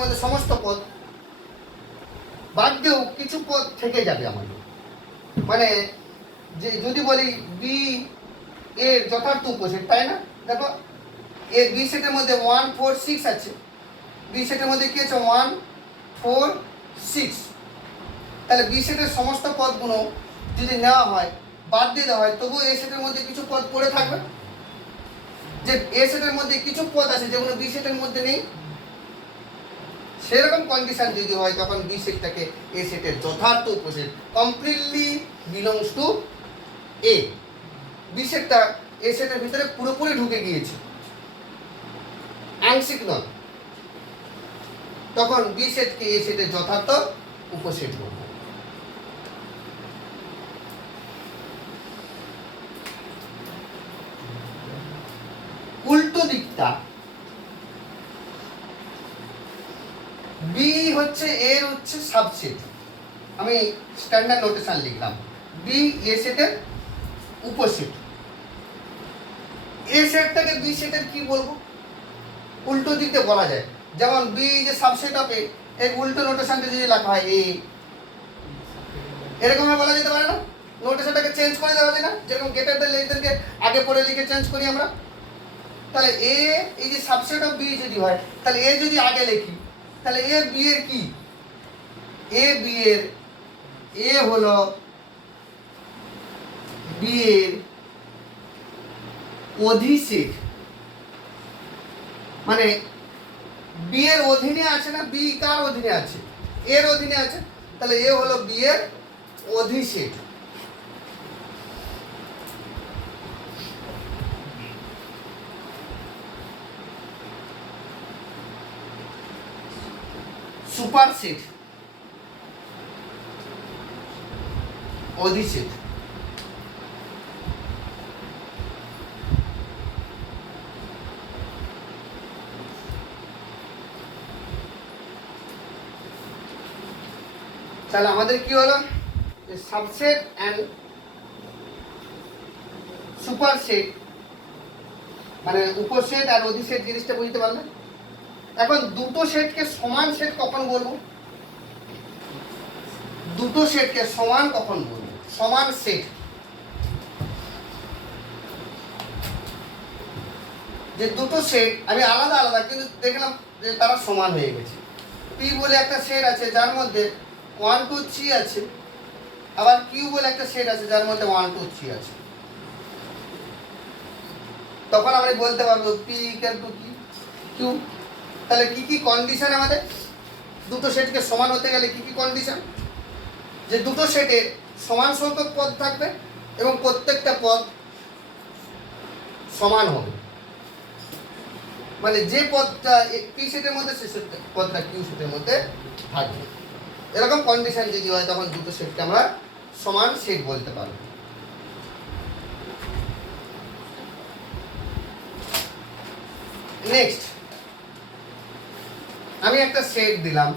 মধ্যে সমস্ত পদ বাদ দিয়েও কিছু পদ থেকে যাবে আমাদের, মানে যে যদি বলি বি এর যথার্থ উপসেট, তাই না? দেখো এ বি সেটের মধ্যে 1 4 6 আছে, বি সেটের মধ্যে কি আছে 1 4 6, তাহলে বি সেটের সমস্ত পদগুলো যদি নেওয়া হয় বাদ দিয়ে দেওয়া হয় তবু এ সেটের মধ্যে কিছু পদ পড়ে থাকবে, যে এ সেটের মধ্যে কিছু পদ আছে যেগুলো বি সেটের মধ্যে নেই। সেরকম কন্ডিশন যদি হয় তখন বি সেটটাকে এ সেটের যথার্থ উপসেট, completely belongs to A. B সেটটা এ সেটের ভিতরে পুরোপুরি ঢুকে গিয়েছে, আংশিক নয়, তখন বি সেটকে এ সেটের যথার্থ উপসেট বলব। উল্টো দিকটা, বি হচ্ছে এর হচ্ছে সাবসেট, আমি স্ট্যান্ডার্ড নোটেশন লিখলাম, বি এ সেটের উপসেট। এ সেটটাকে বি সেটের কি বলবো? উল্টো দিকে বলা যায়, যেমন বি যে সাবসেট অফ এ, এর উল্টো নোটেশনটা যদি লেখা হয় এ, এরকম বলা যেতে পারে না? নোটেশনটাকে চেঞ্জ করে দেওয়া যায় না? যেরকম গ্রেটার দ্যান লেস দ্যানকে আগে পরে লিখে চেঞ্জ করি আমরা। তাহলে এ এই যে সাবসেট অফ বি যদি হয়, তাহলে এ যদি আগে লিখি তাহলে এ বি এর কি? এ বি এর, এ হলো বি এর অধিসেট, মানে বি এর অধীনে আছে না? বি কার অধীনে আছে? এর অধীনে আছে, তাহলে এ হলো বি এর অধিসেট। সুপারসেট, অধিসেট। তাহলে আমাদের কি হলো, সাবসেট অ্যান্ড সুপারসেট, মানে উপসেট আর অধিসেট জিনিসটা বুঝতে পারলে। এখন দুটো সেটকে সমান সেট কখন বলবো, দুটো সেটকে সমান কখন বলবো, সমান সেট যে দুটো সেট আমি আলাদা আলাদা কিন্তু দেখলাম যে তারা সমান হয়ে গেছে। পি বলে একটা সেট আছে যার মধ্যে 1 2 3 আছে, আবার কিউ বলে একটা সেট আছে যার মধ্যে 1 2 3 আছে। তখন আমরা বলতে পারবো পি ইকুয়াল টু কি কিউ। তাহলে কি কি কন্ডিশন আমাদের দুটো সেটকে সমান হতে গেলে কি কি কন্ডিশন, যে দুটো সেটে সমান সংখ্যক পদ থাকবে এবং প্রত্যেকটা পদ সমান হবে, মানে যে পদটা পি সেটের মধ্যে সে পদটা কিউ সেটের মধ্যে থাকবে। এরকম কন্ডিশন যদি হয় তখন দুটো সেটকে আমরা সমান সেট বলতে পারবো। নেক্সট আমি একটা সেট দিলাম,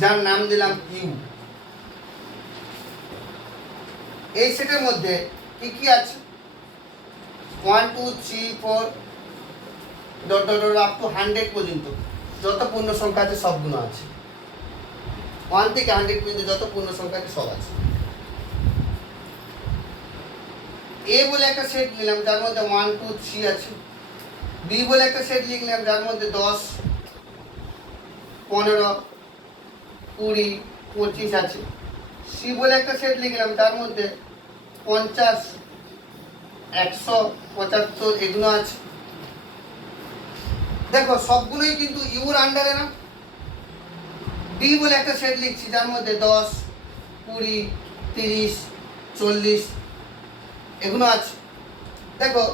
যার নাম দিলাম ইউ। এই সেটের মধ্যে কি কি আছে, 1 2 3 4 dot dot dot up to 100 পর্যন্ত যত পূর্ণ সংখ্যা আছে সবগুলো আছে। 1 থেকে 100 পর্যন্ত যত পূর্ণ সংখ্যা আছে সব আছে। এ বলে একটা সেট নিলাম যার মধ্যে 1 2 3 আছে। বি বলে একটা সেট লিখলাম যার মধ্যে 10 15 20 25 আছে। সি বলে একটা সেট লিখলাম যার মধ্যে 50 100 75 এগুলো আছে। দেখো সবগুলোই কিন্তু ইউর আন্ডারে না। ডি বলে একটা সেট লিখছি যার মধ্যে 10 20 30 40 এগুলো আছে। দেখো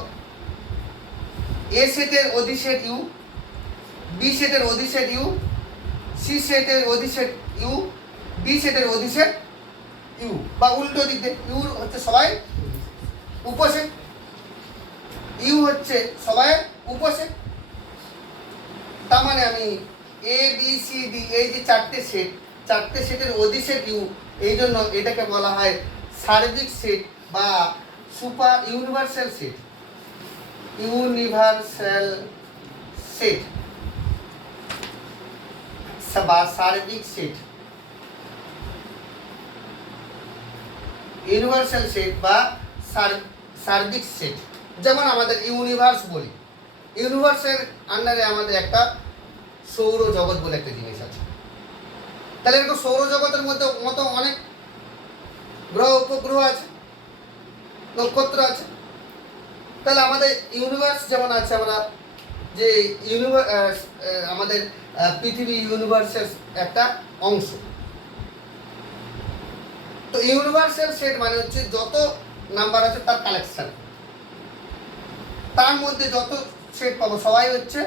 এ সেটের অধিসেট ইউ, বি সেটের অধিসেট ইউ, সি সেটের অধিসেট ইউ, ডি সেটের অধিসেট ইউ, বা উল্টো দিকে ইউ হচ্ছে সবাই উপসেট, ইউ হচ্ছে সবাই উপসেট। তার মানে আমি এ বি সি ডি এই যে চারটে সেটের অধিসেট ইউ, এই জন্য এটাকে বলা হয় সার্বিক সেট বা super universal set, universal set বা সার্বিক সেট, ইউনিভার্সাল সেট বা সার্বিক সেট। যেমন আমাদের ইউনিভার্স বলি, ইউনিভার্সের আন্ডারে আমাদের একটা সৌরজগৎ বলে একটা জিনিস আছে। তাহলে এরকম সৌরজগতের মতো অনেক গ্রহ উপগ্রহ আছে, নক্ষত্র আছে। তাহলে আমাদের ইউনিভার্স যেমন আছে, আমরা যে আমাদের পৃথিবী ইউনিভার্সের একটা অংশ। তো ইউনিভার্সাল সেট মানে হচ্ছে যত নাম্বার আছে তার কালেকশন, তার মধ্যে যত সেট পাবো সবাই হচ্ছে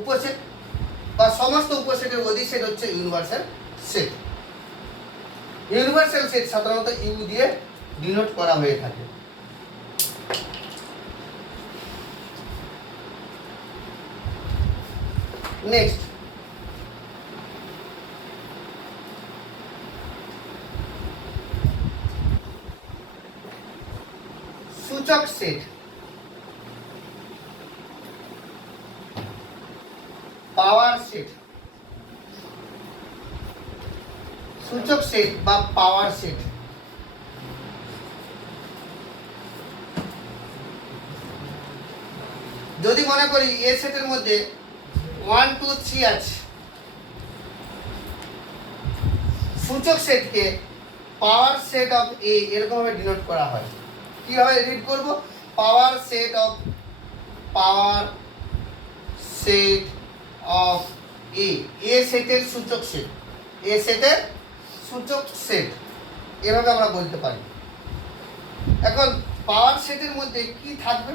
উপসেট, বা সমস্ত উপসেটের অধিসেট হচ্ছে ইউনিভার্সাল সেট। ইউনিভার্সাল সেট সাধারণত ইউ দিয়ে ডিনোট করা হয়ে থাকে। নেক্সট সূচক সেট, পাওয়ার সেট। সূচক সেট বা পাওয়ার সেট যদি মনে করি এ সেটের মধ্যে 1 2 3 আছে, সূচক সেটকে পাওয়ার সেট অফ এ এরকম ভাবে ডিনোট করা হয়। কিভাবে রিড করব, পাওয়ার সেট অফ এ, এ সেটের সূচক সেট, এ সেটের সূচক সেট, এভাবে আমরা বলতে পারি। এখন পাওয়ার সেটের মধ্যে কি থাকবে,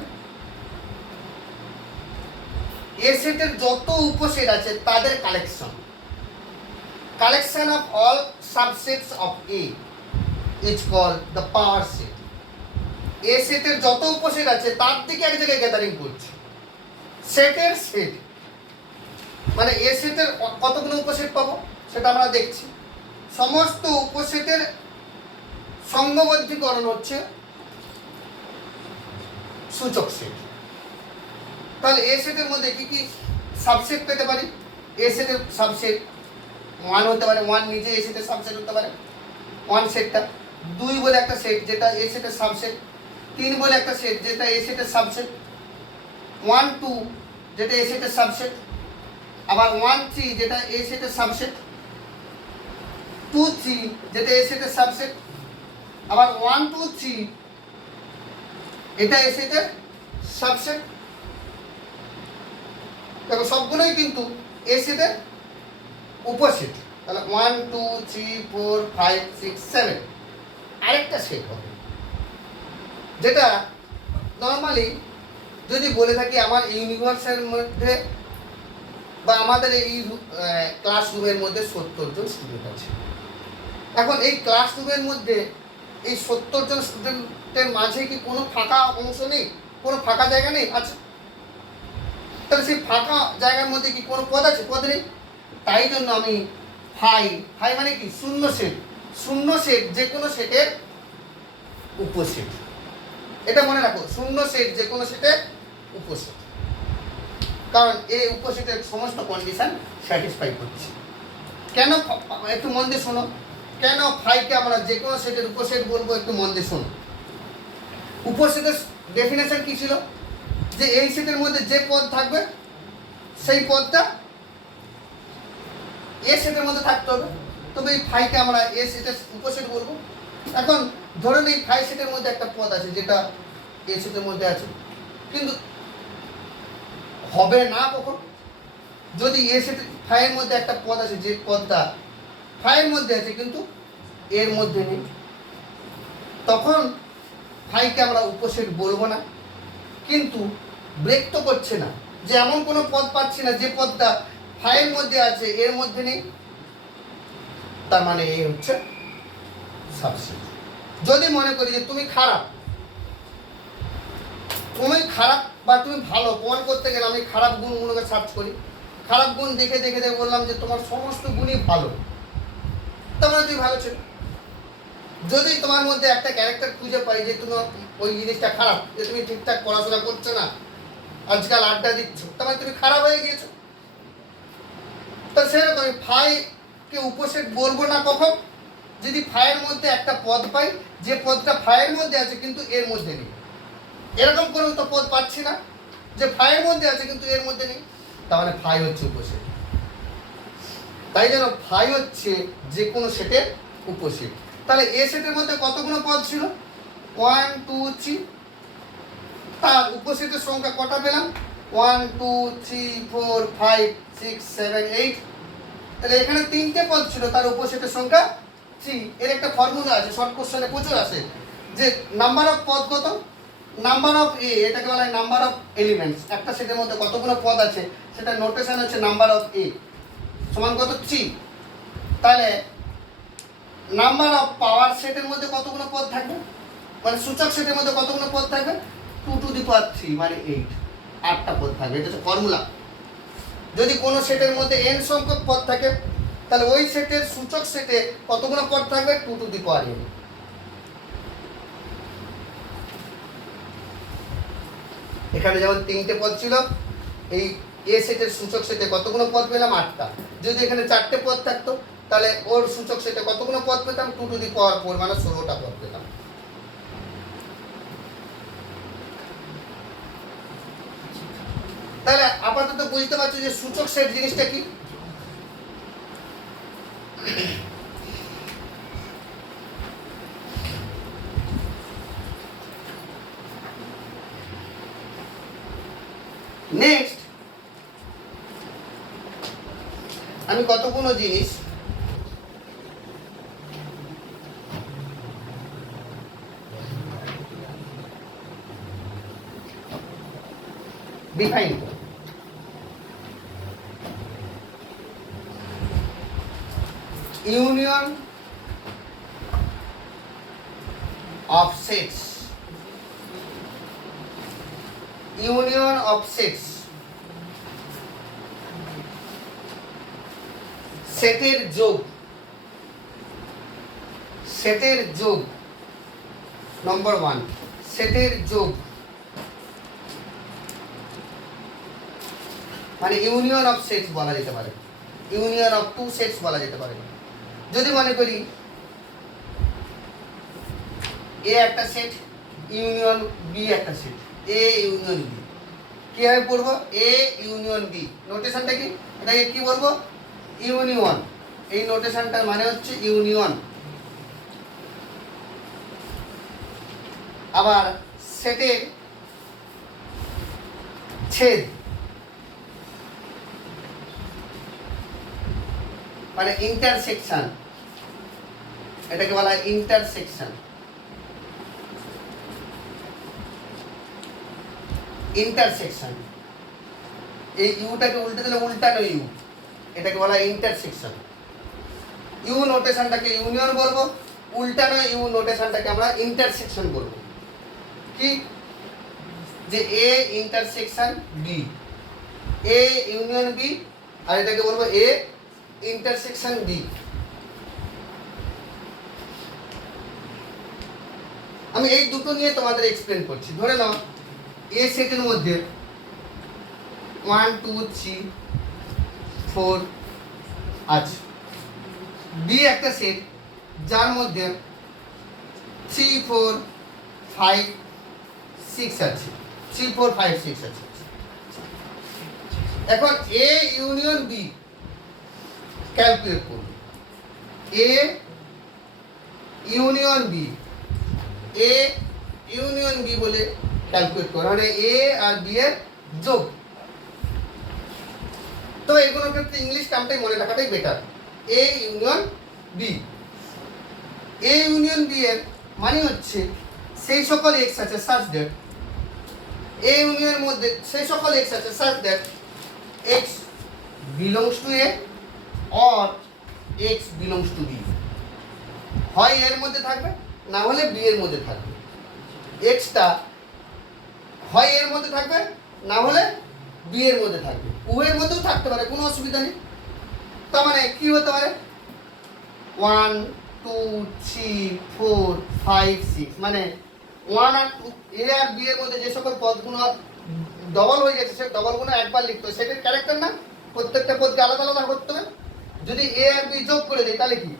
এ সেটের যত উপসেট আছে তাদের collection of all subsets of A is called the power set. A সেটের যত উপসেট আছে তার থেকে এক জায়গায় গ্যাদারিং করছে, সেটের সেট, মানে এ সেটের কতগুলো উপসেট পাবো সেটা আমরা দেখছি। সমস্ত উপসেটের সংঘবদ্ধীকরণ হচ্ছে সূচক সেট। তাহলে এ সেটের মধ্যে কি কি সাবসেট পেতে পারি? এ সেটের সাবসেট 1 হতে পারে, 1 নিজে এ সেটের সাবসেট হতে পারে, 1 সেটটা। 2 বলে একটা সেট যেটা এ সেটের সাবসেট, 3 বলে একটা সেট যেটা এ সেটের সাবসেট, 1 2 যেটা এ সেটের সাবসেট, আবার 1 3 যেটা এ সেটের সাবসেট, 2 3 যেটা এ সেটের সাবসেট, আবার 1 2 3 এটা এ সেটের সাবসেট। দেখো সবগুলোই কিন্তু এ সেটের উপসেট। তাহলে 1 2 3 4 5 6 7 আরেকটা সেট হবে, যেটা নর্মালি যদি বলে থাকি আমার ইউনিভার্সের মধ্যে বা আমাদের এই ক্লাসরুমের মধ্যে 70 জন স্টুডেন্ট আছে। এখন এই ক্লাসরুমের মধ্যে এই 70 জন স্টুডেন্টের মাঝে কি কোনো ফাঁকা অংশ নেই, কোনো ফাঁকা জায়গা নেই? আছে। তাহলে সেই ফাঁকা জায়গার মধ্যে কি কোনো পদ আছে? পদ নেই। তাই জন্য আমি ফাই মানে কি? শূন্য সেট। শূন্য সেট যে কোনো সেটের উপসেট, এটা মনে রাখো। শূন্য সেট যে কোনো সেটের উপসেট, কারণ এই উপসেটের সমস্ত কন্ডিশন স্যাটিসফাই করছে। কেন? একটু মন দিয়ে শোনো, কেন ফাইকে আমরা যে কোনো সেটের উপসেট বলবো, একটু মন দিয়ে শোনো। উপসেটের ডেফিনেশন কি ছিল? যে এই সেটের মধ্যে যে পদ থাকবে সেই পদটা এ সেটের মধ্যে থাকতে হবে, তবে এই ফাইকে আমরা এ সেটের উপসেট বলবো। এখন ধরুন এই ফাই সেটের মধ্যে একটা পদ আছে যেটা এ সেটের মধ্যে আছে, কিন্তু হবে না কখন? যদি এ সেট ফাইয়ের মধ্যে একটা পদ আছে যে পদটা ফাইয়ের মধ্যে আছে কিন্তু এর মধ্যে নেই, তখন ফাইকে আমরা উপসেট বলবো না। কিন্তু ব্রেক তো করছে না, যে এমন কোনো পদ পাচ্ছি না যে পদটা ফাইয়ের মধ্যে আছে এর মধ্যে নেই, তার মানে এই হচ্ছে সাবসেট। যদি মনে করি যে তুমি খারাপ বা তুমি ভালো প্রমাণ করতে গেলে আমি খারাপ গুণগুলোকে সার্চ করি, খারাপ গুণ দেখে দেখে দেখে বললাম যে তোমার সমস্ত গুণই ভালো, তার মানে তুমি ভালো ছিল। যদি তোমার মধ্যে একটা ক্যারেক্টার খুঁজে পাই যে তুমি ওই জিনিসটা খারাপ, যে তুমি ঠিকঠাক পড়াশোনা করছো না, আজকাল আড্ডা দিচ্ছ, তার মানে তুমি খারাপ হয়ে গিয়েছো। তা সেরকম ফাইকে উপসেট বলবো না কখন? যদি ফাইয়ের মধ্যে একটা পদ পাই যে পদটা ফাইয়ের মধ্যে আছে কিন্তু এর মধ্যে নেই। এরকম কোনো তো পদ পাচ্ছি না যে ফাইয়ের মধ্যে আছে কিন্তু এর মধ্যে নেই, তার মানে ফাই হচ্ছে উপসেট। তাই জন্য ফাই হচ্ছে যে কোনো সেটের উপসেট। তাহলে এ সেটের মধ্যে কতগুলো পদ ছিল? 1 2 3। তার উপসেটের সংখ্যা কটা পেলাম? 1 2 3 4 5 6 7 8। তাহলে এখানে 3টে পদ ছিল, তার উপসেটের সংখ্যা 3। এর একটা ফর্মুলা আছে, শর্ট কোশ্চেনে প্রচুর আসে, যে নাম্বার অফ পদ কত? নাম্বার অফ এ, এটাকে বলা হয় নাম্বার অফ এলিমেন্টস। একটা সেটের মধ্যে কতগুলো পদ আছে সেটা নোটেশন হচ্ছে নাম্বার অফ এ সমান কত? 3। তাহলে নাম্বার অফ পাওয়ার সেটের মধ্যে কতগুলো পদ থাকবে, মানে সূচক সেটের মধ্যে কতগুলো পদ থাকবে? 2 টু দি পাওয়ার 3 মানে 8। 8টা পদ থাকবে, এটা হচ্ছে ফর্মুলা। যদি কোনো সেটের মধ্যে n সংখ্যক পদ থাকে তাহলে ওই সেটের সূচক সেটে কতগুলো পদ থাকবে? 2 টু দি পাওয়ার n। এখানে যেমন 3টে পদ ছিল, এই এ সেটের সূচক সেটে কতগুলো পদ পেলাম? 8টা। যদি এখানে 4টে পদ থাকতো তাহলে ওর সূচক সেটে কতগুলো পদ পেতাম? 2 টু দি পাওয়ার 4 মানে 16টা পদ পেতাম। তাহলে আপাতত বুঝতে পারছো যে সূচক সেট জিনিসটা কি। নেক্সট আমি কতগুলো জিনিস ডিফাইন করব। Union of sets, union of sets সেটের যোগ, সেটের যোগ নম্বর 1, সেটের যোগ মানে ইউনিয়ন অফ সেটস বলা যেতে পারে, ইউনিয়ন অফ টু সেটস বলা যেতে পারে। যদি মনে করি এ একটা সেট, ইউনিয়ন বি একটা সেট, এ ইউনিয়ন বি, কিভাবে পড়বো? এ ইউনিয়ন বি, নোটেশনটা কি? এটাকে কি বলবো? ইউনিয়ন। এই নোটেশনটার মানে হচ্ছে ইউনিয়ন। আবার সেটের ছেদ মানে ইন্টারসেকশন, এটাকে বলা হয় ইন্টারসেকশন। ইন্টারসেকশন, এই ইউটাকে উল্টে দিলে উল্টানো ইউ, এটাকে বলা হয় ইন্টারসেকশন। ইউ নোটেশনটাকে ইউনিয়ন বলবো, উল্টানো ইউ নোটেশনটাকে আমরা ইন্টারসেকশন বলবো। কি? যে A intersection B, A union B, আর এটাকে বলবো এ ইন্টারসেকশন বি। আমি এই দুটো নিয়ে তোমাদের এক্সপ্লেন করছি। ধরে নাও এ সেটের মধ্যে 1 2 3 4 আছে, বি একটা সেট যার মধ্যে 3 4 5 6 আছে, 3 4 5 6 আছে। এখন এ ইউনিয়ন বি ক্যালকুলেট করুন। A union B, A union B বলে ক্যালকুলেট করো, মানে এ আর বি এর যোগ। তো এগুলোর ক্ষেত্রে ইংলিশ টার্মটাই মনে রাখাটাই better, A union B. A union B এর মানে হচ্ছে সেই সকল এক্স আছে সাচ দ্যাট, এ ইউনিয়নের মধ্যে সেই সকল এক্স আছে such that X belongs to A or X belongs to B. হয় এর মধ্যে থাকবে, না হলে বি এর মধ্যে থাকবে। এক্সটা হয় এর মধ্যে থাকবে, না হলে বি এর মধ্যে থাকবে। উভয়ের মধ্যেও থাকতে পারে, কোনো অসুবিধা নেই। তার মানে কি হতে পারে? 1 2 3 4 5 6, মানে 1 আর 2 এ আর বি এর মধ্যে যে সকল পদগুলো ডবল হয়ে গেছে, সেই ডবলগুলো একবার লিখতে হবে। সেটার ক্যারেক্টার না, প্রত্যেকটা পদকে আলাদা আলাদা করতে হবে। যদি এ আর বি যোগ করে দিই তাহলে কি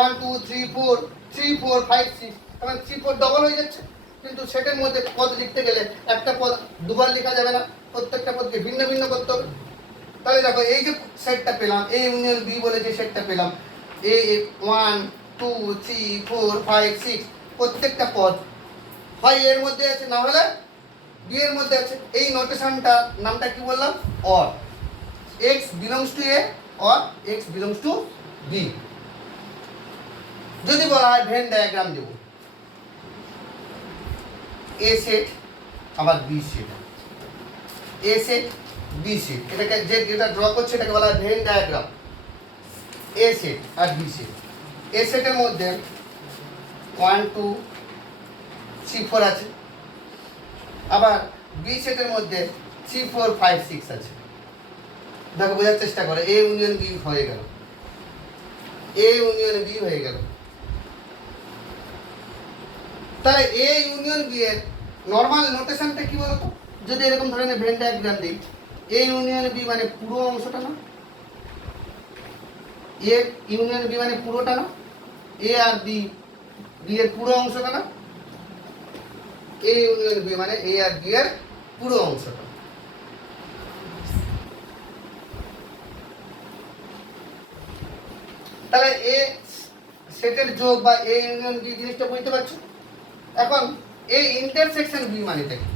1 2 3 4 3 4 5 6, তাহলে 3 4 ডবল হয়ে যাচ্ছে। কিন্তু সেটার মধ্যে পদ লিখতে গেলে একটা পদ দুবার লেখা যাবে না, প্রত্যেকটা পদকে ভিন্ন ভিন্ন করতে হবে। তাহলে দেখো এই যে সেটটা পেলাম, এ ইউনিয়ন বি বলে যে সেটটা পেলাম, এ 1 2 3 4 5 6, প্রত্যেকটা পদ হয় এর মধ্যে আছে, না হলে বি এর মধ্যে আছে। এই নোটেশনটা নামটা কি বললাম? Or. X belongs to A or X belongs to B. যদি বলা হয় ভেন ডায়াগ্রাম দেব, এ সেট আবার B set, A set B set, এটাকে যেটা ড্র করছে এটাকে বলা হয় ভেন ডায়াগ্রাম। এ সেট আর বি সেট, এ সেটের মধ্যে 1 2 3 4 আছে, আবার বি সেটের মধ্যে 3 4 5 6 আছে। দেখো বোঝার চেষ্টা করো, এ ইউনিয়ন বি হয়ে গেল, এ ইউনিয়ন বি হয়ে গেল। তাহলে এ ইউনিয়ন বি এর নরমাল নোটেশনটা কি বলতো? যদি এরকম ধরনের ভেন ডায়াগ্রাম দিই, এ ইউনিয়ন বি মানে পুরো অংশটা না, এ ইউনিয়ন বি মানে পুরোটা না, এ আর বি, বি এর পুরো অংশটা না, এ ইউনিয়ন বি মানে এ আর বি এর পুরো অংশটা। তাহলে এ সেটের যোগ বা এ ইউনিয়ন বি জিনিসটা বুঝতে পারছো? এখন এ ইন্টারসেকশন বি মানেটা কি?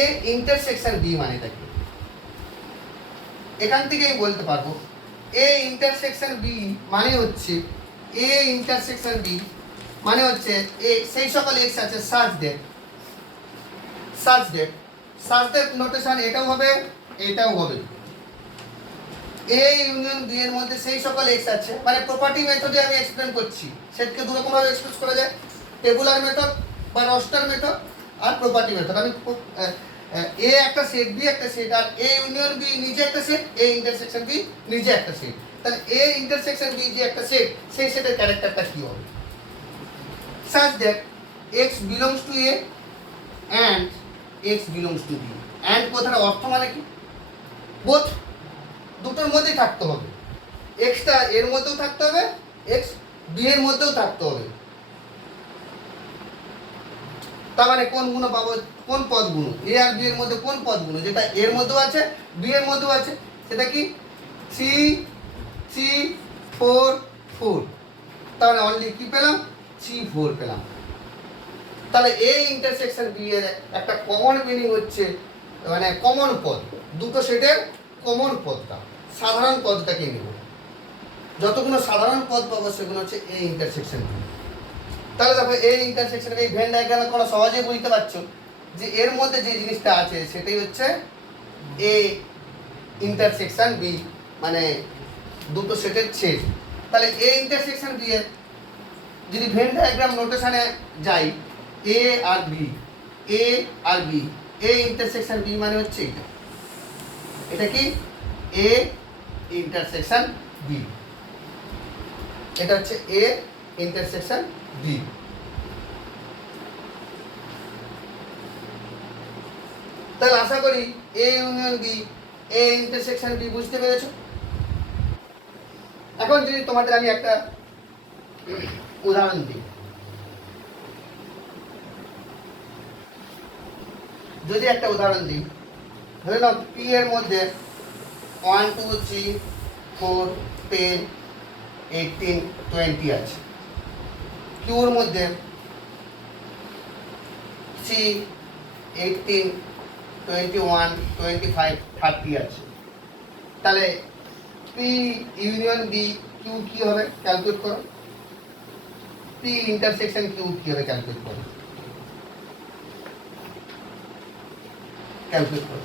এ ইন্টারসেকশন বি মানেটা কি? এখান থেকেই বলতে পারবো এ ইন্টারসেকশন বি মানে হচ্ছে, এ ইন্টারসেকশন বি মানে হচ্ছে সেই সকল এক্স আছে such that, such that, such that notation এটাও হবে, এটাও হবে। এ ইউনিয়ন বি এর মধ্যে সেই সকল এক্স আছে, মানে প্রপার্টি মেথডে আমি এক্সপ্লেন করছি। সেটকে দু রকম ভাবে এক্সপ্রেস করা যায়, টেবুলার মেথড বা রস্টার মেথড আর প্রপার্টি মেথড। আমি এ একটা সেট, বি একটা সেট, আর এ ইউনিয়ন বি নিজে একটা সেট, এ ইন্টারসেকশন বি নিজে একটা সেট। তাহলে এ ইন্টারসেকশন বি যে একটা সেট, সেই সেটের ক্যারেক্টারটা কি হবে? Such that X belongs to A and X belongs to B. And কথার অর্থ মানে কি? বোথ, দুটোর মধ্যেই থাকতে হবে। এক্সটা এর মধ্যেও থাকতে হবে, এক্স বি এর মধ্যেও থাকতে হবে। তার মানে কোন গুণ পাবো? কোন পদ গুণ? এ আর বি এর মধ্যে কোন পদ গুণ? যেটা এর মধ্যেও আছে, বি এর মধ্যেও আছে, সেটা কি? 3 3 4 4। তাহলে অনলি কি পেলাম? 3 4 পেলাম। তাহলে এ ইন্টারসেকশন বি এর একটা কমন মিনিং হচ্ছে, মানে কমন পদ, দুটো সেটের কমন পদটা, সাধারণ পদটাকে নেব। যতগুলো সাধারণ পদ পাবো সেগুলো হচ্ছে এ ইন্টারসেকশন বি। তাহলে দেখো এই ইন্টারসেকশন, এই ভেন ডায়াগ্রামে তোমরা সহজেই বুঝতে পারছো যে এর মধ্যে যে জিনিসটা আছে সেটাই হচ্ছে এ ইন্টারসেকশন বি, মানে দুটো সেটের ছেদ। তাহলে এ ইন্টারসেকশন বি এর যদি ভেন ডায়াগ্রাম নোটেশনে যাই, এ আর বি, এ আর বি, এ ইন্টারসেকশন বি মানে হচ্ছে এটা, এটা কি? এ ইন্টারসেকশন বি, এটা হচ্ছে এ ইন্টারসেকশন বি। তাহলে আশা করি A union B, A intersection B বুঝতে পেরেছো। এখন যদি তোমাদের আমি একটা উদাহরণ দিই, যদি একটা উদাহরণ দিই, ধরে নাও পি এর মধ্যে 1 2 3 4 10 18 20 আছে, কিউর মধ্যে 3 18 21 25 30 আছে। তাহলে পি ইউনিয়ন বি কিউ কি হবে? ক্যালকুলেট করো। পি ইন্টারসেকশন কিউ কি হবে? ক্যালকুলেট করো, ক্যালকুলেট করো।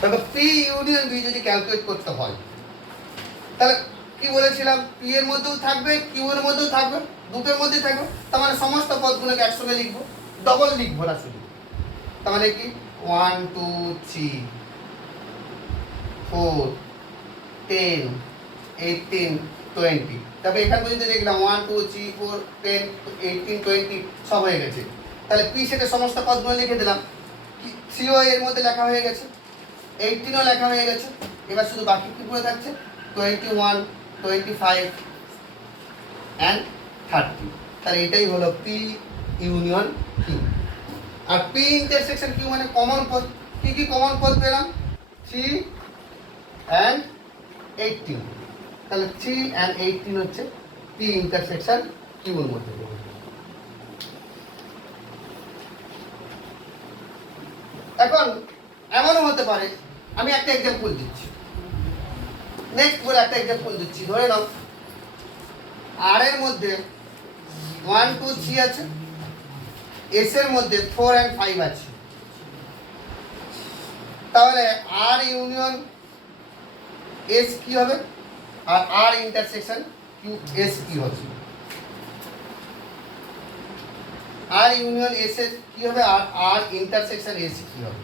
দেখো পি ইউনিয়ন বি যদি ক্যালকুলেট করতে হয়, তাহলে কি বলেছিলাম? পি এর মধ্যেও থাকবে, কিউ এর মধ্যেও থাকবে, দুটোর মধ্যেই থাকবে। তার মানে সমস্ত পদগুলোকে একসঙ্গে লিখবো, ডবল লিখবো না শুধু। তার মানে কি 1 2 3 4 10 18 20। তারপরে এখান পর্যন্ত দেখলাম 1 2 3 4 10 18 20 সব হয়ে গেছে। তাহলে পি সেটের সমস্ত পদগুলো লিখে দিলাম। সিও এর মধ্যে লেখা হয়ে গেছে, 18ও লেখা হয়ে গেছে। এবার শুধু বাকি কি পড়ে থাকছে? 21 25 অ্যান্ড 30। তাহলে এটাই হলো পি ইউনিয়ন কিউ। আর পি ইন্টারসেকশন কিউ মানে কমন পদ। কি কি কমন পদ পেলাম? 3 অ্যান্ড 18। তাহলে 3 অ্যান্ড 18 হচ্ছে পি ইন্টারসেকশন কিউর মধ্যে। এখন এমনও হতে পারে, আমি একটা এক্সাম্পল দিচ্ছি, নেক্সট বলে একটা এক্সাম্পল দিচ্ছি। ধরে নাও আর এর মধ্যে 1 2 3 আছে, এস এর মধ্যে 4 অ্যান্ড 5 আছে। তাহলে আর ইউনিয়ন এস কি হবে? আর আর ইন্টারসেকশন কিউ এস কি হবে? আর ইউনিয়ন এস এর কি হবে? আর আর ইন্টারসেকশন এস কি হবে?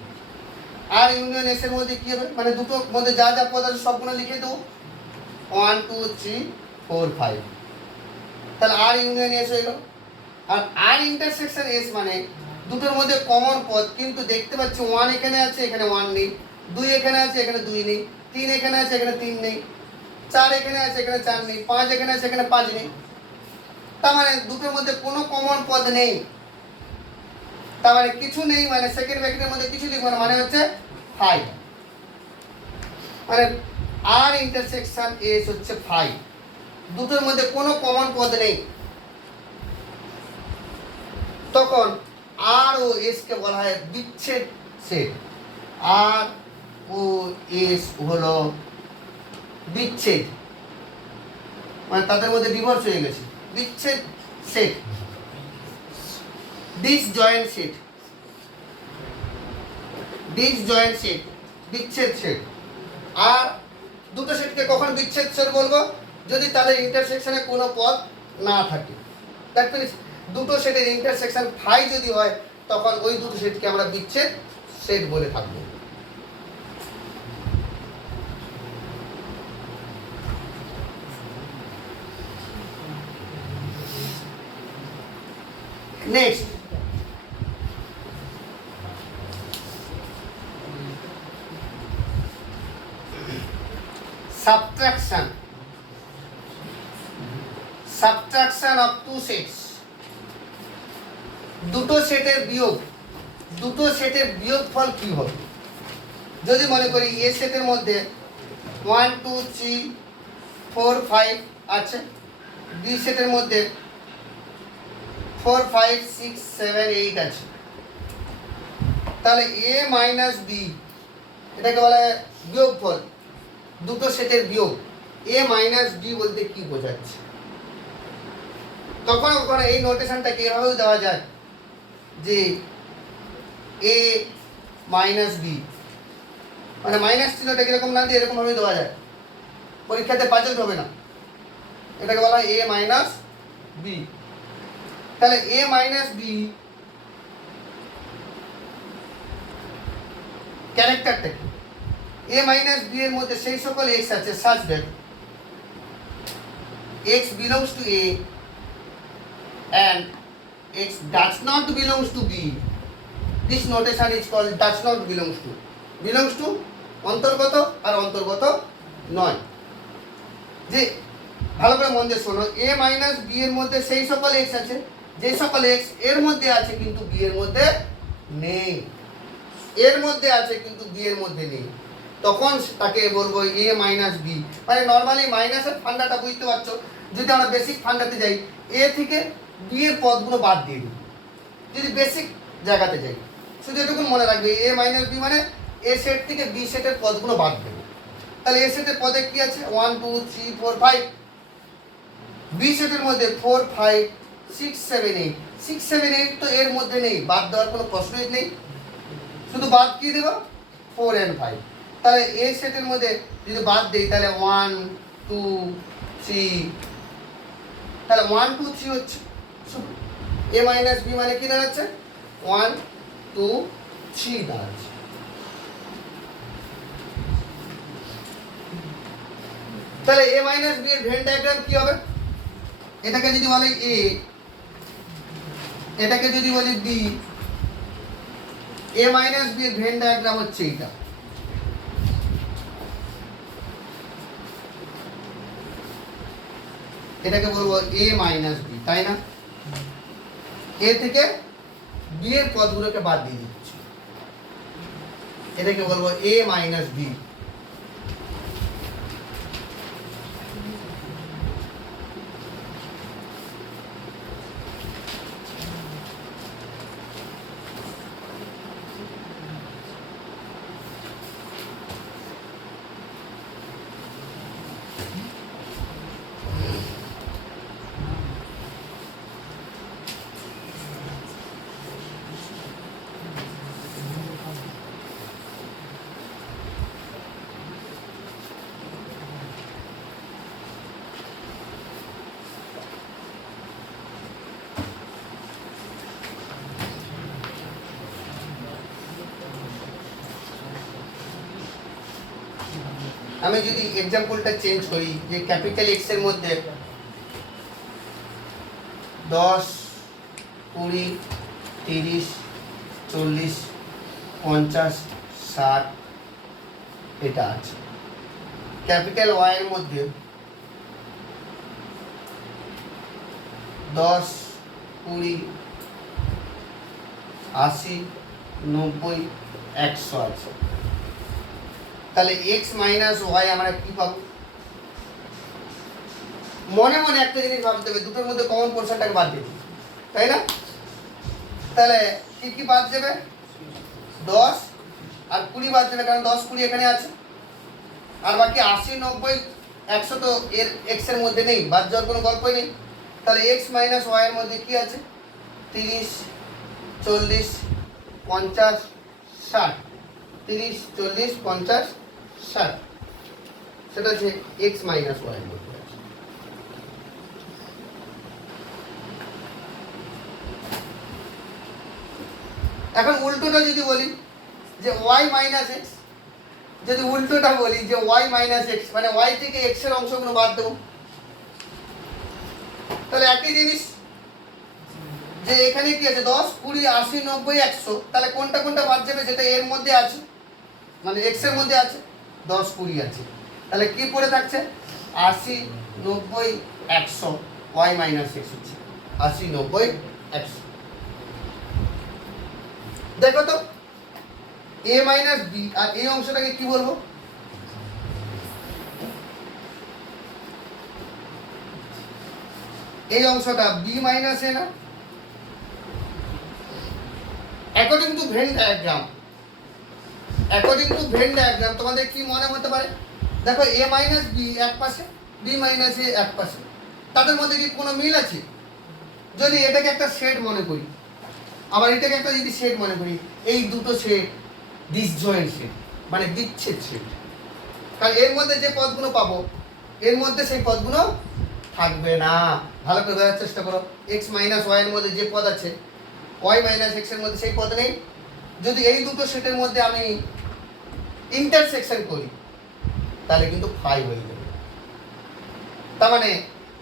আর ইউনিয়ন এস এর মধ্যে কি হবে? মানে দুটোর মধ্যে যা যা পদ আছে সবগুলো লিখে দেবো, 1 2 3 4 5। তাহলে আর ইউনিয়ন এস হয়ে গেল। আর আর ইন্টারসেকশন এস মানে দুটোর মধ্যে কমন পদ, কিন্তু দেখতে পাচ্ছি 1 এখানে আছে, এখানে 1 নেই, 2 এখানে আছে, এখানে 2 নেই, 3 এখানে আছে, এখানে 3 নেই, 4 এখানে আছে, এখানে 4 নেই, 5 এখানে আছে, এখানে 5 নেই। তার মানে দুটোর মধ্যে কোনো কমন পদ নেই। তার মানে কিছু নেই, মানে সেকেন্ড ব্র্যাকেটের মধ্যে কিছু লিখবো না, মানে হচ্ছে 5। মানে আর ইন্টারসেকশন এস হচ্ছে 5, দুটোর মধ্যে কোনো কমন পদ নেই। তখন আর ও এস কে বলা হয় বিচ্ছেদ সেট। আর ও এস হলো বিচ্ছেদ, মানে তাদের মধ্যে ডিভোর্স হয়ে গেছে, বিচ্ছেদ set, disjoint set, disjoint set, বিচ্ছেদ সেট। আর দুটো সেটকে কখন বিচ্ছেদ সেট বলবো? যদি তাদের ইন্টারসেকশনে কোনো পদ না থাকে। দ্যাট মিনস দুটো সেটের ইন্টারসেকশন 5 যদি হয়, তখন ওই দুটো সেটকে আমরা বিচ্ছেদ সেট বলে থাকবো। Next, subtraction. Subtraction of two sets, দুটো সেটের বিয়োগ, দুটো সেটের বিয়োগফল কি হবে? যদি মনে করি এ সেটের মধ্যে 1 2 3 4 5 আছে, বি সেটের মধ্যে 4 5 6 7 8 আছে, তাহলে এ মাইনাস বি, এটাকে বলা হয় বিয়োগফল, দুটো সেটের বিয়োগ। এ মাইনাস বি বলতে কি বোঝাচ্ছে? কখনো কখনো এই নোটেশনটাকে এভাবেও দেওয়া যায় যে এ মাইনাস বি, মানে মাইনাস চিহ্নটা কিরকম না দিয়ে এরকম ভাবে দেওয়া যায়, পরীক্ষাতে পাজল হবে না, এটাকে বলা হয় এ মাইনাস বি। তাহলে এ মাইনাস বি ক্যারেক্টারটা কি? এ মাইনাস বি এর মধ্যে সেই সকল এক্স আছে such that x belongs to a and x does not belongs to b. This notation is called does not belongs to. Belongs to অন্তর্গত আর অন্তর্গত নয়। যে ভালো করে মন দিয়ে শোনো, এ মাইনাস বি এর মধ্যে সেই সকল এক্স আছে যে সকল এক্স এর মধ্যে আছে কিন্তু বি এর মধ্যে নেই, এর মধ্যে আছে কিন্তু বি এর মধ্যে নেই, তখন তাকে বলবো এ মাইনাস বি। মানে নর্মালি মাইনাসের ফান্ডাটা বুঝতে পারছো, যদি আমরা বেসিক ফান্ডাতে যাই এ থেকে বি এর পদগুলো বাদ দিয়ে দিই, যদি বেসিক জায়গাতে যাই শুধু এটুকু মনে রাখবে এ মাইনাস বি মানে এ সেট থেকে বি সেটের পদগুলো বাদ দেবে। তাহলে এ সেটের পদে কি আছে 1 2 3 4 5, বি সেটের মধ্যে 4 5 6 7 8, 6 7 8 তো এর মধ্যে নেই, বাদ দেওয়ার কোনো প্রশ্নই নেই, শুধু বাদ কি দেব 4 and 5। তাহলে এ সেটের মধ্যে যদি বাদ দেই তাহলে 1 2 3, তাহলে 1 2 3 হচ্ছে শুধু এ মাইনাস বি মানে কি দাঁড়াচ্ছে 1 2 3 দাঁড়াচ্ছে। তাহলে এ মাইনাস বি এর ভেন ডায়াগ্রাম কি হবে? এটাকে যদি বলি এ, এটাকে যদি বলি বি, এ মাইনাস বি এর ভেন ডায়াগ্রাম হচ্ছে এটা। এটাকে বলবো এ মাইনাস বি, তাই না? এ থেকে বি এর পদগুলোকে বাদ দিয়ে দিচ্ছি, এটাকে বলবো এ মাইনাস বি। আমি যদি এক্সাম্পলটা চেঞ্জ করি যে ক্যাপিটাল এক্স এর মধ্যে 10 20 30 40 50 60 এটা আছে, ক্যাপিটাল ওয়াই এর মধ্যে 10 20 80 90 100 আছে। তাহলে x মাইনাস ওয়াই আমরা কি পাবো? মনে মনে একটা জিনিস ভাবতে হবে, দুটোর মধ্যে কমন পোরশনটাকে বাদ দিয়ে দিই, তাই না? তাহলে কি কি বাদ যাবে? 10 আর 20 বাদ যাবে, কারণ 10 20 এখানে আছে, আর বাকি 80 90 100 তো এর x এর মধ্যে নেই, বাদ যাওয়ার কোনো গল্পই নেই। তাহলে x মাইনাস ওয়াই এর মধ্যে কি আছে? 30 40 50 60, 30 40 50 60, সেটা হচ্ছে x মাইনাস ওয়াই এর মধ্যে আছে। এখন উল্টোটা যদি বলি যে ওয়াই মাইনাস এক্স, যদি উল্টোটা বলি যে ওয়াই মাইনাস এক্স, মানে ওয়াই থেকে এক্স এর অংশগুলো বাদ দেবো, তাহলে একই জিনিস যে এখানে কি আছে 10 20 80 90 100, তাহলে কোনটা কোনটা বাদ যাবে যেটা এর মধ্যে আছে, মানে এক্স এর মধ্যে আছে 10 20 আছে, তাহলে কি পড়ে থাকছে 80 90 100, ওয়াই মাইনাস এক্স হচ্ছে 80 90 100। দেখো তো এ মাইনাস বি, আর এই অংশটাকে কি বলবো, এই অংশটা বি মাইনাস এ না, according to Venn diagram, according to Venn diagram তোমাদের কি মনে হতে পারে, দেখো এ মাইনাস বি এক পাশে, বি মাইনাস এ এক পাশে, তাদের মধ্যে কি কোনো মিল আছে? যদি এটাকে একটা সেট মনে করি, আবার এটাকে একটা যদি সেট মনে করি, এই দুটো সেট ডিসজয়েন্ট সেট, মানে বিচ্ছেদ সেট, কারণ এর মধ্যে যে পদগুলো পাবো এর মধ্যে সেই পদগুলো থাকবে না। ভালো করে বোঝার চেষ্টা করো, এক্স মাইনাস ওয়াই এর মধ্যে যে পদ আছে ওয়াই মাইনাস এক্স এর মধ্যে সেই পদ নেই। যদি এই দুটো সেটের মধ্যে আমি ইন্টারসেকশন করি তাহলে কিন্তু ফাই হয়ে যাবে। তার মানে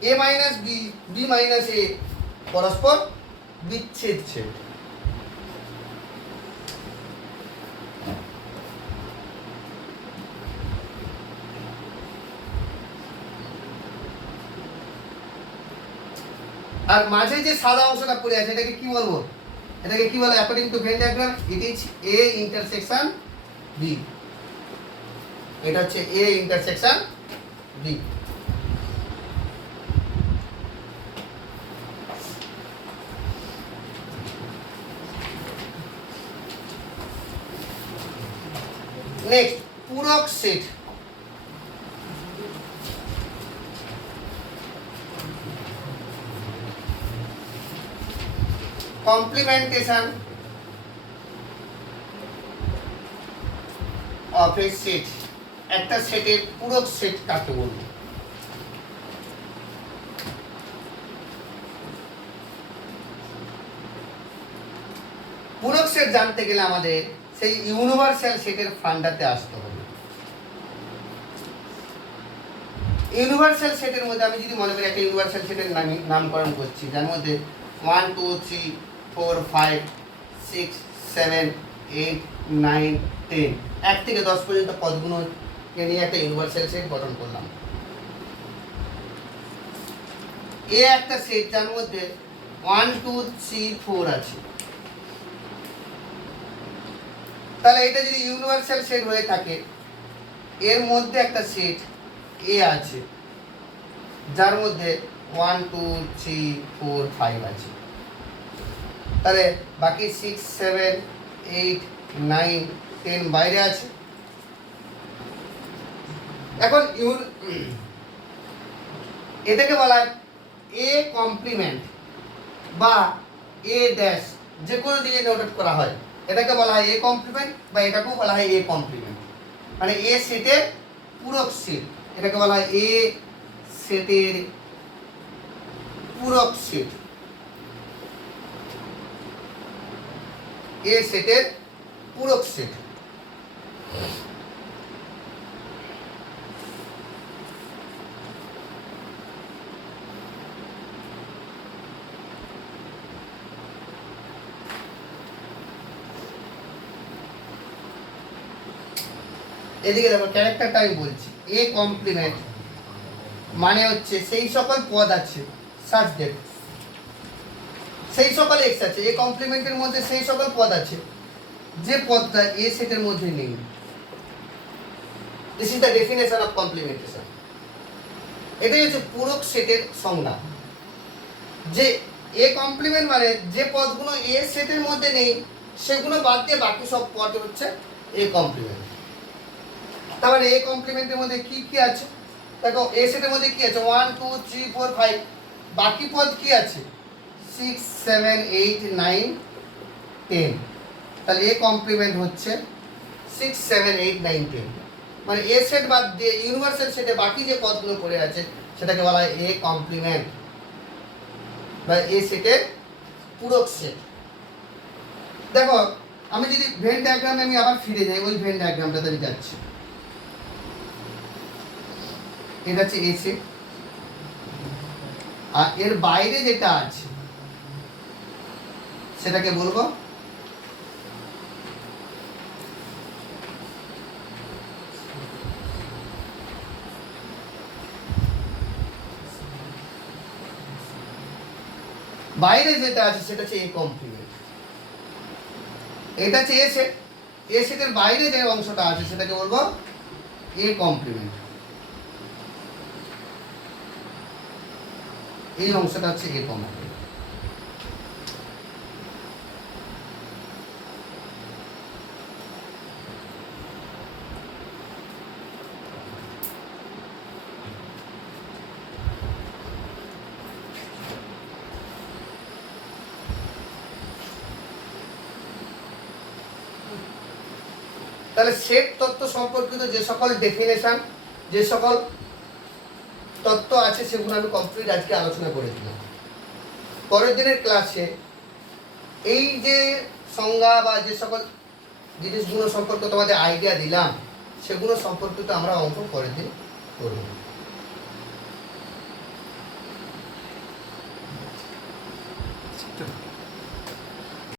এ মাইনাস বি, বি মাইনাস এ পরস্পর বিচ্ছেদ সেট। আর মাঝে যে সাদা অংশটা পড়ে আছে এটাকে কি বলবো, এটাকে কি বলে according to Venn diagram, it is A intersection B, এটা হচ্ছে এ ইন্টারসেকশন বি। নেক্সট পূরক set. Complementation of A set, একটা সেটের পূরক সেট কাকে বলবো? পূরক সেট জানতে গেলে আমাদের সেই ইউনিভার্সাল সেটের ফান্ডাতে আসতে হবে। ইউনিভার্সাল সেটের মধ্যে আমি যদি মনে করি একটা ইউনিভার্সাল সেটের নামকরণ করছি, যার মধ্যে 1 2 3 4 5 6 7 8 9 10, 1 থেকে 10 পর্যন্ত পদগুলোকে নিয়ে একটা ইউনিভার্সাল সেট গঠন করলাম। এ একটা সেট যার মধ্যে 1 2 3 4 আছে, তাহলে এটা যদি ইউনিভার্সাল সেট হয়ে থাকে, এর মধ্যে একটা সেট এ আছে যার মধ্যে 1 2 3 4 5 আছে, তাহলে বাকি 6 7 8 9 10 বাইরে আছে। এখন এটাকে বলা হয় এ কমপ্লিমেন্ট বা এ ড্যাশ, যে কোনো দিকে নোটেট করা হয়, এটাকে বলা হয় এ কমপ্লিমেন্ট বা এটাকেও বলা হয় এ কমপ্লিমেন্ট, মানে এ সেটের পূরক সেট, এটাকে বলা হয় এ সেটের পূরক সেট, এ সেটের পূরক সেট। এদিকে দেখো ক্যারেক্টারটা আমি বলছি, এ কমপ্লিমেন্ট মানে হচ্ছে সেই সকল পদ আছে সাবজেক্ট, সেই সকল এক্স আছে, এ কমপ্লিমেন্টের মধ্যে সেই সকল পদ আছে যে পদটা এ সেটের মধ্যে নেই। This is the definition of complementation. এটাই হচ্ছে পূরক সেটের সংজ্ঞা, যে এ কমপ্লিমেন্ট মানে যে পদগুলো এ সেটের মধ্যে নেই সেগুলো বাদ দিয়ে বাকি সব পদ হচ্ছে এ কমপ্লিমেন্ট। তার মানে এ কমপ্লিমেন্টের মধ্যে কি কি আছে, দেখো এ সেটের মধ্যে কি আছে 1 2 3 4 5, বাকি পদ কি আছে 6 7 8 9 10, তাহলে এ কমপ্লিমেন্ট হচ্ছে 6 7 8 9 10, মানে এ সেট বাদ দিয়ে ইউনিভার্সাল সেটে বাকি যে পদগুলো পড়ে আছে সেটাকে বলা হয় এ কমপ্লিমেন্ট বা এ সেটের পূরক সেট। দেখো আমি যদি ভেন ডায়াগ্রামে আমি আবার ফিরে যাই, ওই ভেন ডায়াগ্রামটাতে আমি যাচ্ছি। এটা হচ্ছে এ সেট, আর এর বাইরে যেটা আছে সেটাকে বলবো বাইরে যেটা আছে সেটা হচ্ছে এ কমপ্লিমেন্ট। এটা হচ্ছে এ সেট, এ সেটের বাইরে যে অংশটা আছে সেটাকে বলবো এ কমপ্লিমেন্ট। এই অংশটা হচ্ছে এ কমপ্লিমেন্ট। তাহলে সেট তত্ত্ব সম্পর্কিত যে সকল ডেফিনেশন, যে সকল তত্ত্ব আছে সেগুলো আমি কমপ্লিট আজকে আলোচনা করে দিলাম। পরের দিনের ক্লাসে এই যে সংজ্ঞা বা যে সকল জিনিসগুলো সম্পর্কে তোমাদের আইডিয়া দিলাম সেগুলো সম্পর্কিত আমরা অঙ্ক পরের দিন করব।